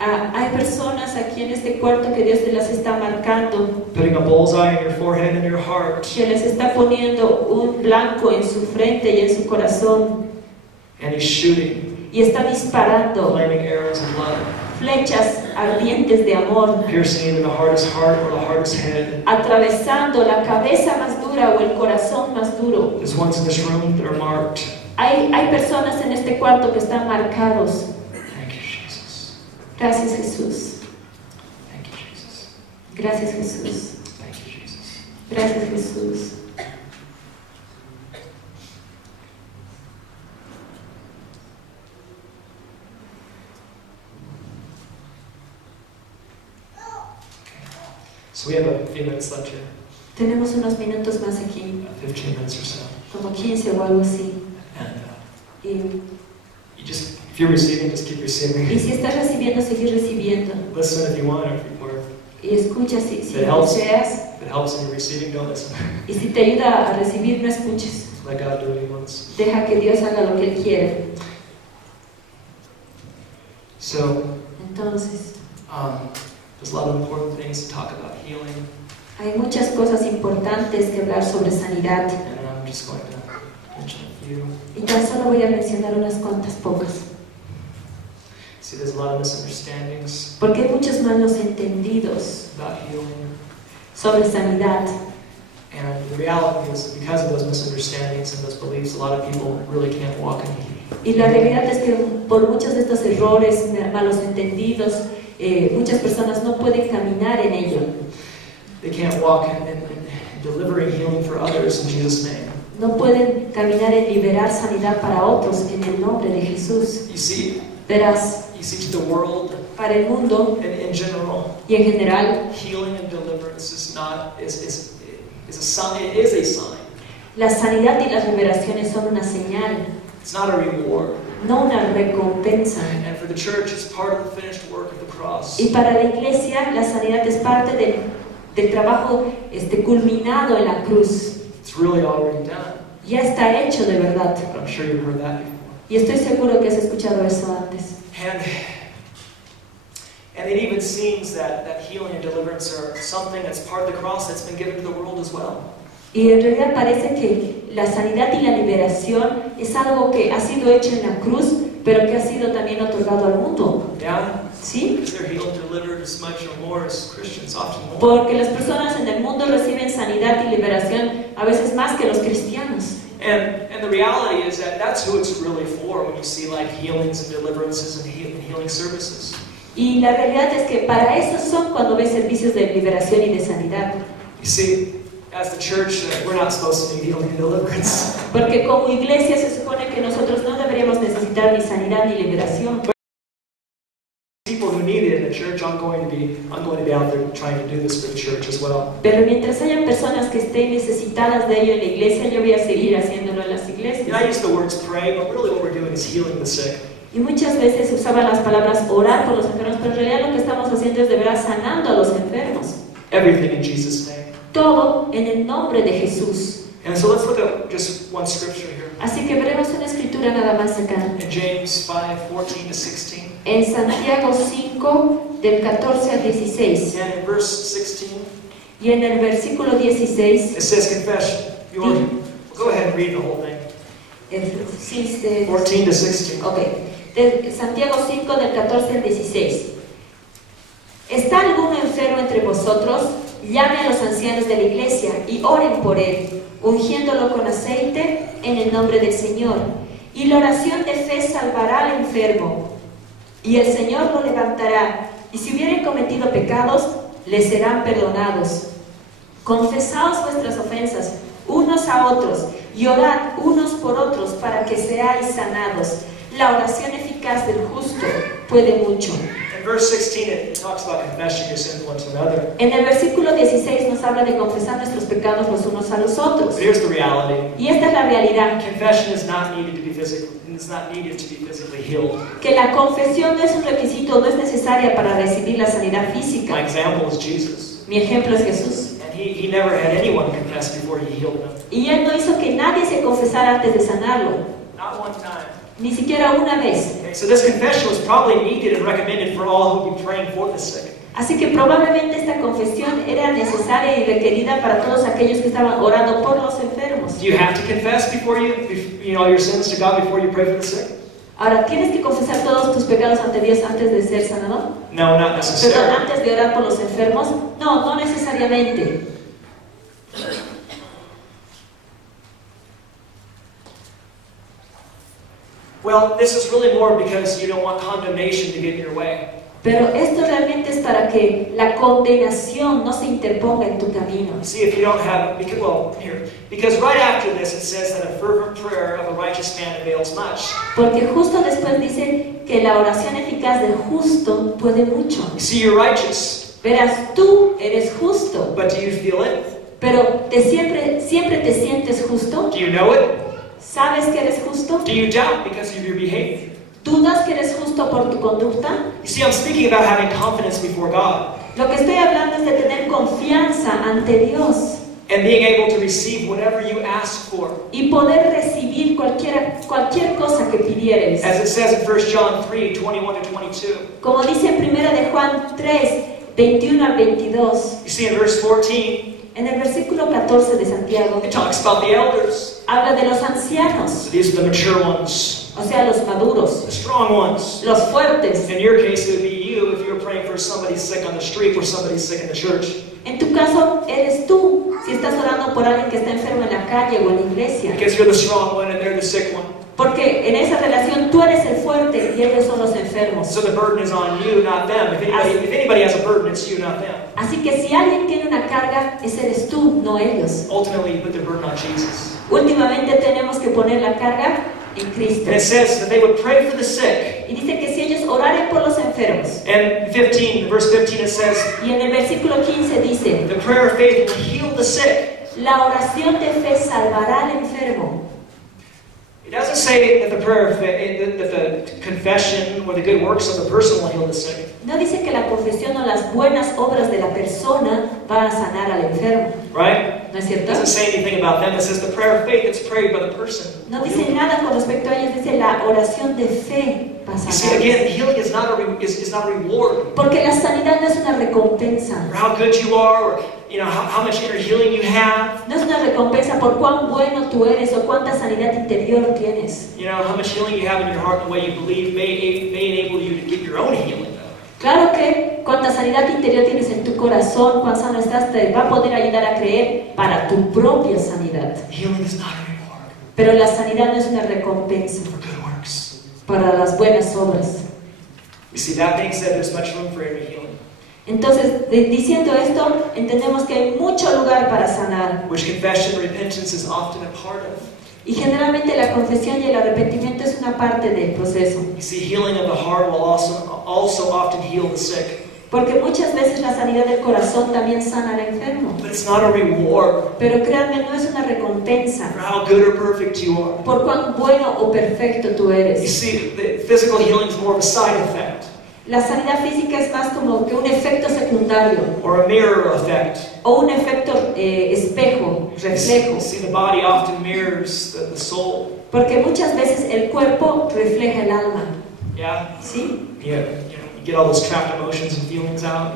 Hay personas aquí en este cuarto que Dios te las está marcando, putting a bullseye in your forehead and your heart, que les está poniendo un blanco en su frente y en su corazón, and He's shooting y está disparando flaming arrows of love, flechas ardientes de amor, piercing either the hardest heart or the hardest head. atravesando la cabeza más dura o el corazón más duro. There's ones in this room that are marked. Hay personas en este cuarto que están marcados. Thank you, Jesus. Gracias, Jesús. Thank you, Jesus. Gracias, Jesús. Thank you, Jesus. Gracias, Jesús. So we have a few minutes left here, Tenemos unos minutos más aquí, 15 minutes or so. como 15 o algo así. And Y, you just, if you're receiving, just keep y receiving. si estás recibiendo, seguir recibiendo. Listen if you want, or Y escucha si It helps. deseas. if it helps in your receiving, don't listen. Y si te ayuda a recibir, no escuches. Let God do what He wants. Deja que Dios haga lo que Él quiere. So, Entonces, there's a lot of important things to talk about healing, hay muchas cosas importantes que hablar sobre sanidad. and I'm just going to mention a few. Y tan solo voy a mencionar unas cuantas pocas. See, there's a lot of misunderstandings Porque hay muchos malos entendidos about healing, sobre sanidad. and the reality is that because of those misunderstandings and those beliefs, a lot of people really can't walk in healing. Y la realidad es que por muchos de estos errores, malos entendidos, muchas personas no pueden caminar en ello. They can't walk in delivering healing for others in Jesus' name. No pueden caminar en liberar sanidad para otros en el nombre de Jesús. You see, Verás, to the world para el mundo and in general, y en general, healing and deliverance is a sign. It is a sign. la sanidad y las liberaciones son una señal, It's not a reward. no una recompensa. And for the church, it's part of the finished work of the cross. Y para la iglesia, la sanidad es parte del trabajo culminado en la cruz. It's really already done. Ya está hecho de verdad. But I'm sure you've heard that before. Y estoy seguro que has escuchado eso antes. And it even seems that healing and deliverance are something that's part of the cross that's been given to the world as well. Y en realidad parece que la sanidad y la liberación es algo que ha sido hecho en la cruz, pero que ha sido también otorgado al mundo. Yeah? ¿Sí? Because they're healed and delivered as much or more as Christians, often more. Porque las personas en el mundo reciben sanidad y liberación a veces más que los cristianos. And the reality is that that's who it's really for when you see like healings and deliverances and healing services. Y la realidad es que para eso son cuando ves servicios de liberación y de sanidad. You see, as the church, we're not supposed to need healing and deliverance. Porque como iglesia se supone que nosotros no deberíamos necesitar ni sanidad ni liberación. People who need it in the church, I'm going to be out there trying to do this for the church as well. Pero mientras hayan personas que estén necesitadas de ello en la iglesia, yo voy a seguir haciéndolo en las iglesias. And I use the words pray, but really what we're doing is healing the sick. Y muchas veces usaban las palabras orar por los enfermos, pero en realidad lo que estamos haciendo es de verdad sanando a los enfermos. Everything in Jesus' name. Todo en el nombre de Jesús. And so let's look at just one scripture here. Así que veremos una escritura nada más acá. In James 5:14-16. En Santiago 5, del 14 al 16. And in verse 16. Y en el versículo 16. It says confession. Go ahead and read the whole thing. 14-16. Okay. De Santiago 5, del 14 al 16. ¿Está alguno enfermo entre vosotros? Llame a los ancianos de la iglesia y oren por él, ungiéndolo con aceite en el nombre del Señor. Y la oración de fe salvará al enfermo, y el Señor lo levantará, y si hubieren cometido pecados, les serán perdonados. Confesaos vuestras ofensas unos a otros, y orad unos por otros para que seáis sanados. La oración eficaz del justo puede mucho. In verse 16 it talks about confessing your sins one to another. En el versículo 16 nos habla de confesar nuestros pecados los unos a los otros. But here's the reality. Y esta es la realidad. Confession is not needed to be physically healed. Que la confesión no es un requisito, no es necesaria para recibir la sanidad física. My example is Jesus. Mi ejemplo es Jesús. And he never had anyone confess before he healed them. Y él no hizo que nadie se confesara antes de sanarlo. Not one time. Ni siquiera una vez. Okay, so this confession was probably needed and recommended for all who would be praying for the sick. Así que probablemente esta confesión era necesaria y requerida para todos aquellos que estaban orando por los enfermos. Do you have to confess before you know your sins to God before you pray for the sick? Ahora, ¿tienes que confesar todos tus pecados ante Dios antes de ser sanado? No, not necessarily. Antes de orar por los enfermos? No, no necesariamente. Well, this is really more because you don't want condemnation to get in your way. Pero esto realmente es para que la condenación no se interponga en tu camino. See, if you don't have, because right after this it says that a fervent prayer of a righteous man avails much. Porque justo después dice que la oración eficaz del justo puede mucho. You see, you're righteous. Verás, tú eres justo. But do you feel it? Pero siempre te sientes justo. Do you know it? ¿Sabes que eres justo? Do you doubt because of your behavior? ¿Dudas que eres justo por tu conducta? You see, I'm speaking about having confidence before God. Lo que estoy hablando es de tener confianza ante Dios. And being able to receive whatever you ask for. Y poder recibir cualquier cosa que pidieres. As it says in 1 John 3:21-22. Como dice en 1 de Juan 3, 21 al 22. You see in verse 14. En el versículo 14 de Santiago. It talks about the elders. Habla de los ancianos. So these are the mature ones. O sea, los maduros. The strong ones. Los fuertes. In your case, it would be you if you're praying for somebody sick on the street or somebody sick in the church. En tu caso, eres tú, si estás orando por alguien que está enfermo en la calle o en la iglesia. Because you're the strong one and they're the sick one. Porque en esa relación tú eres el fuerte y ellos son los enfermos. So the burden is on you, not them. If anybody has a burden, it's you, not them. Así que si alguien tiene una carga, ese eres tú, no ellos. Ultimately, you put the burden on Jesus. Últimamente tenemos que poner la carga en Cristo. And it says that they would pray for the sick. Y dice que si ellos oraren por los enfermos. And verse 15 it says, y en el versículo 15 dice, the prayer of faith will heal the sick. La oración de fe salvará al enfermo. It doesn't say that the prayer of faith, that the confession or the good works of the person will heal the sick. No dice que la confesión o las buenas obras de la persona va a sanar al enfermo. Right? ¿No es cierto? It doesn't say anything about them. It says the prayer of faith that's prayed by the person. No dice nada con respecto a ellos. Dice la oración de fe va a You see, sanar. again, healing is not a reward. Porque la sanidad no es una recompensa. For how good you are, or how much inner healing you have. No es una recompensa por cuán bueno tú eres o cuánta sanidad interior tienes. How much healing you have in your heart, the way you believe, may enable you to get your own healing. Claro que cuánta sanidad interior tienes en tu corazón, cuán sano estás, te va a poder ayudar a creer para tu propia sanidad. Healing is not a reward. Pero la sanidad no es una recompensa for good works. Para las buenas obras. You see, that being said, there's much room for inner healing. Entonces, diciendo esto, entendemos que hay mucho lugar para sanar. which confession and repentance is often a part of. Y generalmente la confesión y el arrepentimiento es una parte del proceso. You see, healing of the heart will also often heal the sick. Porque muchas veces la sanidad del corazón también sana al enfermo. But it's not a reward Pero créanme, no es una recompensa for how good or perfect you are. por cuán bueno o perfecto tú You eres. see, the physical healing is more of a side effect La sanidad física es más como que un efecto secundario or a mirror effect. o un efecto espejo, reflejo. You see, the body often mirrors the soul. Porque muchas veces el cuerpo refleja el alma. Yeah? ¿Sí? You get all those trapped emotions and feelings out,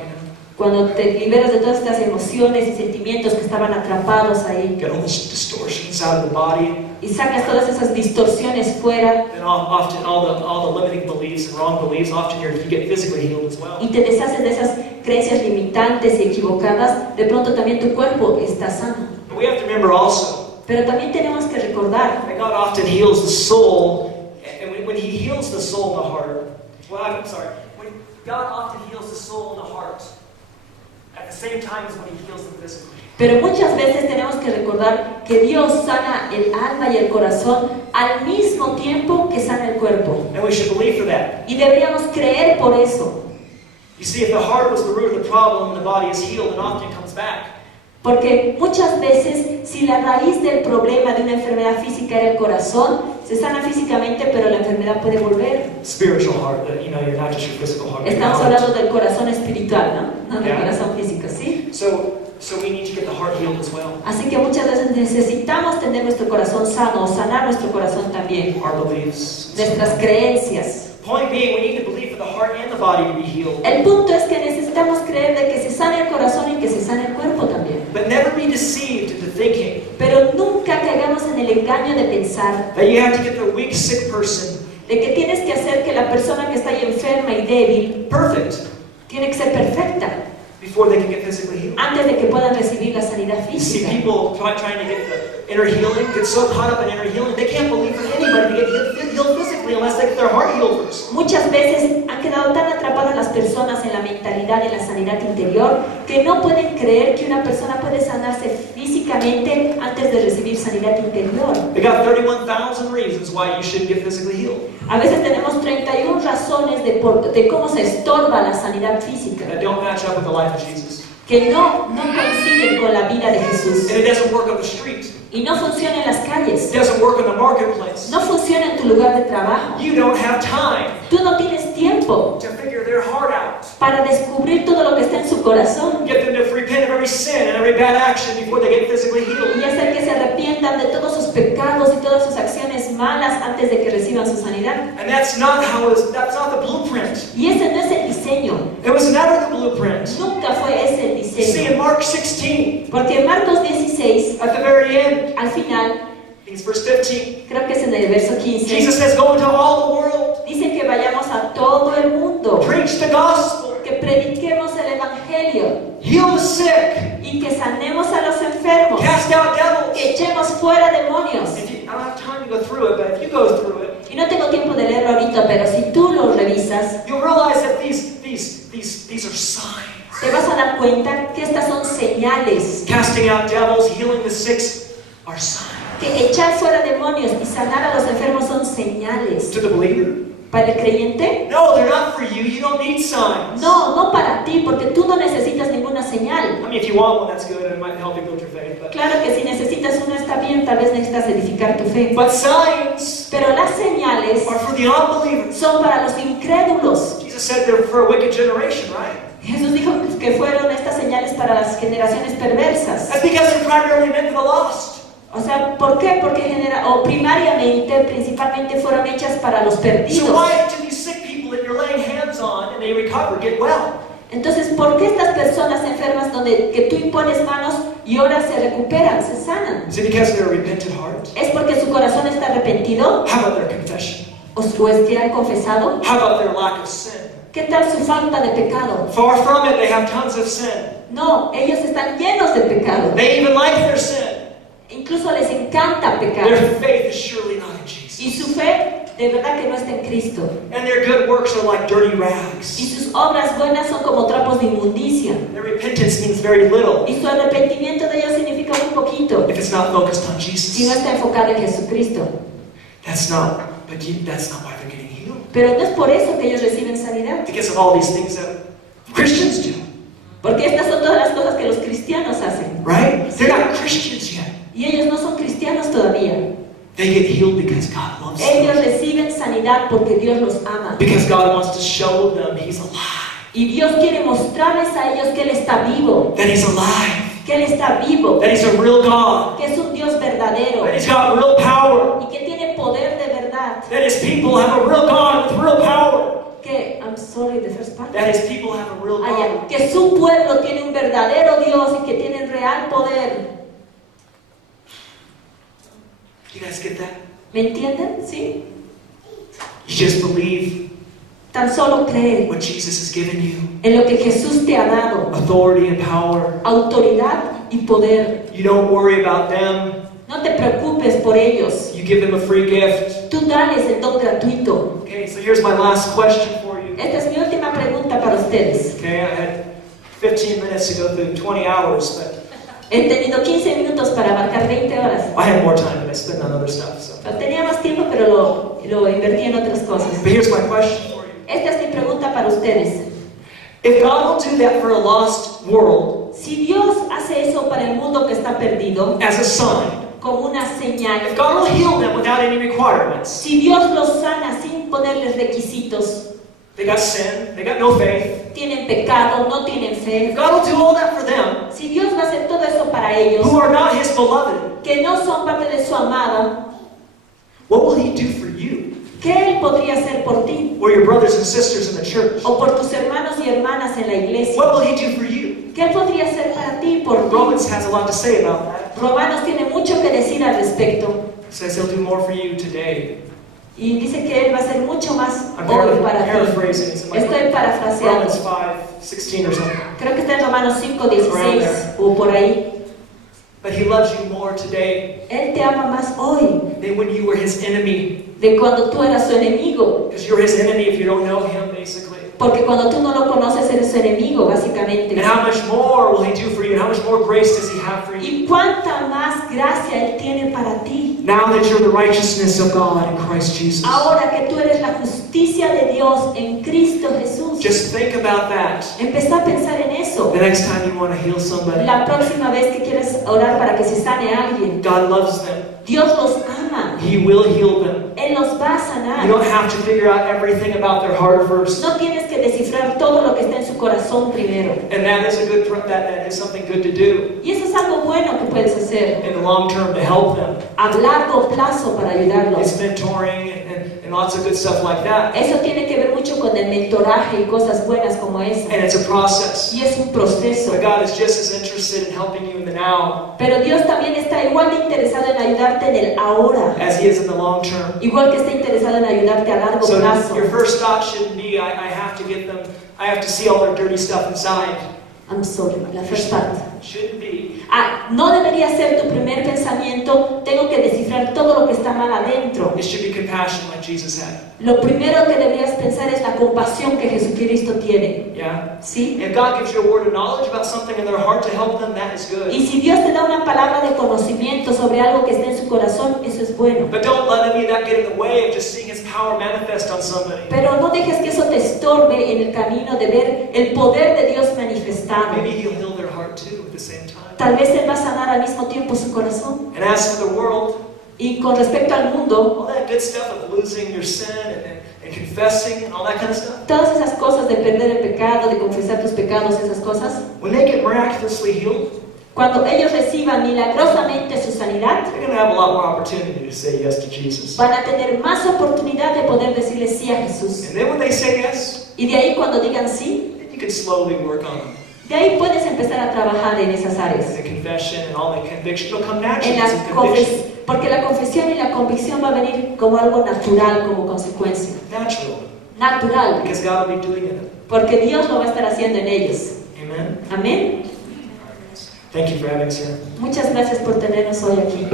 Cuando te liberas de todas estas emociones y sentimientos que estaban atrapados ahí Get all these distortions out of the body. y sacas todas esas distorsiones fuera And often all the limiting beliefs and wrong beliefs, often you get physically healed as well. y te deshaces de esas creencias limitantes y equivocadas, de pronto también tu cuerpo está sano. But we have to remember also Pero también tenemos que recordar that God often heals the soul, and when He heals the soul and the heart, when God often heals the soul and the heart at the same time as when He heals them physically. Pero muchas veces tenemos que recordar que Dios sana el alma y el corazón al mismo tiempo que sana el cuerpo. And we should believe for that. Y deberíamos creer por eso. You see, if the heart was the root of the problem and the body is healed, it often comes back. Porque muchas veces, si la raíz del problema de una enfermedad física era el corazón, se sana físicamente, pero la enfermedad puede volver. Spiritual heart, you're not just your physical heart. Estamos hablando del corazón espiritual, ¿no? No del Yeah. corazón físico, ¿sí? So we need to get the heart healed as well. Así que muchas veces necesitamos tener nuestro corazón sano, sanar nuestro corazón también. Our beliefs. Nuestras creencias. Point being, we need to believe for the heart and the body to be healed. El punto es que necesitamos creer de que se sane el corazón y que se sane el cuerpo también. But never be deceived into thinking Pero nunca caigamos en el engaño de pensar that you have to get the weak, sick person de que tienes que hacer que la persona que está ahí enferma y débil perfect tiene que ser perfecta before they can get physically healed. antes de que puedan recibir la sanidad You see física. people trying to get the inner healing, get so caught up in inner healing, they can't believe for anybody to get healed physically unless they get their heart healed first. Muchas veces han quedado tan atrapadas las personas en la mentalidad de la sanidad interior que no pueden creer que una persona puede sanarse físicamente antes de recibir sanidad interior. They got 31,000 reasons why you shouldn't get physically healed A veces tenemos 31 razones de cómo se estorba la sanidad física, that don't match up with the life of Jesus. que no coinciden con la vida de Jesús. And it doesn't work on the street. Y no funciona en las calles, It doesn't work in the marketplace. no funciona en tu lugar de trabajo. You don't have time Tú no tienes tiempo to figure their heart out. para descubrir todo lo que está en su corazón Get them to repent of every sin and every bad action before they get physically healed. y hacer que se arrepientan de todos sus pecados y todas sus acciones malas antes de que reciban su sanidad. And that's not that's not the blueprint. Y ese no es el diseño, It was never the blueprint. nunca fue ese el You see, diseño. in Mark 16, Porque en Marcos 16, at the very end, al final, I think it's verse 15, creo que es en el verso 15, Jesus says, "Go into all the world, dice que vayamos a todo el mundo, preach the gospel, que prediquemos el evangelio heal the sick, y que sanemos a los enfermos, cast out devils." que echemos fuera demonios. I don't have time to go through it, but if you go through it, Y no tengo tiempo de leerlo ahorita, pero si tú lo revisas, you'll realize that these are signs. te vas a dar cuenta que estas son señales. Casting out devils, healing the sick are signs. Que echar fuera demonios y sanar a los enfermos son señales. To the believer? ¿Para el creyente? No, they're not for you. You don't need signs. No para ti, porque tú no necesitas ninguna señal. I mean, if you want one, that's good, and it might help you build your faith. But Claro que si necesitas una está bien, tal vez necesitas edificar tu fe. signs Pero las señales are for the unbelievers. son para los incrédulos. Jesus said they're for a wicked generation, right? Jesús dijo que fueron estas señales para las generaciones perversas. That's because they're primarily meant for the lost. O sea, ¿por qué? Porque primariamente, principalmente fueron hechas para los So perdidos. why do these sick people that you're laying hands on and they recover get well? Entonces, ¿por qué estas personas enfermas que tú impones manos y ahora se recuperan, se sanan? Is it because of their repentant heart? ¿Es porque su corazón está arrepentido? How about their confession? ¿O es que han confesado? How about their lack of sin? ¿Qué tal su falta de pecado? Far from it, they have tons of sin. No, ellos están llenos de pecado. They even like their sin. Incluso les encanta pecar. Their faith is surely not in Jesus. Y su fe de verdad que no está en Cristo. And their good works are like dirty rags. Y sus obras buenas son como trapos de inmundicia. Their repentance means very little Y su arrepentimiento de ellos significa muy poquito. if it's not focused on Si no Jesus. está enfocado en Jesucristo. That's not why they're getting healed. Pero no es por eso que ellos reciben sanidad. Because of all these things that Christians do. Porque estas son todas las cosas que los cristianos hacen. Right? They're not Christians yet. Y ellos no son cristianos todavía. They get healed because God loves Ellos them. reciben sanidad porque Dios los ama. Because God wants to show them He's alive. Y Dios quiere mostrarles a ellos que Él está vivo. That He's alive. Que Él está vivo. That He's a real God. Que es un Dios verdadero. That He's got real power. Y que tiene poder de verdad. That His people have a real God with real power. Que, I'm sorry, the first part. That His people have a real God. Que su pueblo tiene un verdadero Dios y que tiene real poder. You guys get that? ¿Me entienden? ¿Sí? You just believe Tan solo creer what Jesus has given you. en lo que Jesús te ha dado. Authority and power. Autoridad y poder. You don't worry about them. No te preocupes por ellos. You give them a free gift. Tú dales el don gratuito. Okay, so here's my last question for you. Esta es mi última pregunta para ustedes. Okay, I had 15 minutes to go through 20 hours, but He tenido 15 minutos para abarcar 20 horas. I had more time and I spent on other stuff. So. Tenía más tiempo, pero lo invertí en otras cosas. But here's my question for you. Esta es mi pregunta para ustedes. If God will do that for a lost world Si Dios hace eso para el mundo que está perdido, as a sign, como una señal, if God will heal them without any requirements, si Dios los sana sin ponerles requisitos, they got sin, they got no faith. tienen pecado, no tienen fe, If God will do all that for them, si Dios va a hacer todo eso para ellos, who are not His beloved, que no son parte de su amada, what will He do for you? ¿qué Él podría hacer por ti? Or your brothers and sisters in the church? O por tus hermanos y hermanas en la iglesia. What will He do for you? ¿Qué Él podría hacer para ti y por ti? Romans has a lot to say about that. Romanos tiene mucho que decir al respecto. It says He'll do more for you today. Y dice que Él va a hacer mucho más I'm hoy para ti. paraphrasing. It's in my Estoy book. parafraseando. Romans 5:16 or something. Creo que está en Romanos 5:16 o por ahí. But He loves you more today Él te ama más hoy than when you were His enemy. de cuando tú eras su enemigo. Because you're His enemy if you don't know Him, basically. Porque cuando tú no lo conoces, eres su enemigo, básicamente. And how much more will He do for you? And how much more grace does He have for you? Y cuánta más gracia Él tiene para ti. Now that you're the righteousness of God in Christ Jesus. Ahora que tú eres la justicia de Dios en Cristo Jesús. Just think about that. Empezá a pensar en eso. The next time you want to heal somebody, La próxima vez que quieres orar para que se sane a alguien, God loves them. Dios los ama. He will heal them. Él los va a You sanar. don't have to figure out everything about their heart first. No tienes que descifrar todo lo que está en su corazón primero. And that is something good to do Y eso es algo bueno que puedes hacer in the long term to help them. a largo plazo para ayudarlos. It's mentoring and lots of good stuff like that. Eso tiene que ver mucho con el mentoraje y cosas buenas como esa. And it's a process. Y es un proceso. But God is just as interested in helping you in the now Pero Dios también está igual de interesado en ayudarte en el ahora. as He is in the long term. Igual que está interesado en ayudarte a largo So plazo. your first thought shouldn't be, I have to get them, I have to see all their dirty stuff inside. I'm sorry, la first part. Shouldn't be. No debería ser tu primer pensamiento, tengo que descifrar todo lo que está mal adentro. It should be compassion like Jesus had. Lo primero que deberías pensar es la compasión que Jesucristo tiene. Yeah? ¿Sí? If God gives you a word of knowledge about something in their heart to help them, that is good. Y si Dios te da una palabra de conocimiento sobre algo que está en su corazón, eso es bueno. But don't let any of that get in the way of just seeing His power manifest on somebody. Pero no dejes que eso te estorbe en el camino de ver el poder de Dios manifestado. Maybe He'll heal their heart too at the same time. Tal vez Él va a sanar al mismo tiempo su corazón. And as for the world, Y con respecto al mundo, all that good stuff of losing your sin and confessing and all that kind of stuff, todas esas cosas de perder el pecado, de confesar tus pecados, esas cosas, when they get miraculously healed, cuando ellos reciban milagrosamente su sanidad, they're going to have a lot more opportunity to say yes to Jesus. van a tener más oportunidad de poder decirle sí a Jesús. And then when they say yes, Y de ahí cuando digan sí, then you can slowly work on them. de ahí puedes empezar a trabajar en esas áreas. The confession and all the conviction will come En naturally. la It's a conviction. porque la confesión y la convicción va a venir como algo natural, como consecuencia. Natural. Natural, Because God will be doing it. porque Dios lo va a estar haciendo en ellos. Amen. Amén. Thank you for having us here. Muchas gracias por tenernos hoy aquí.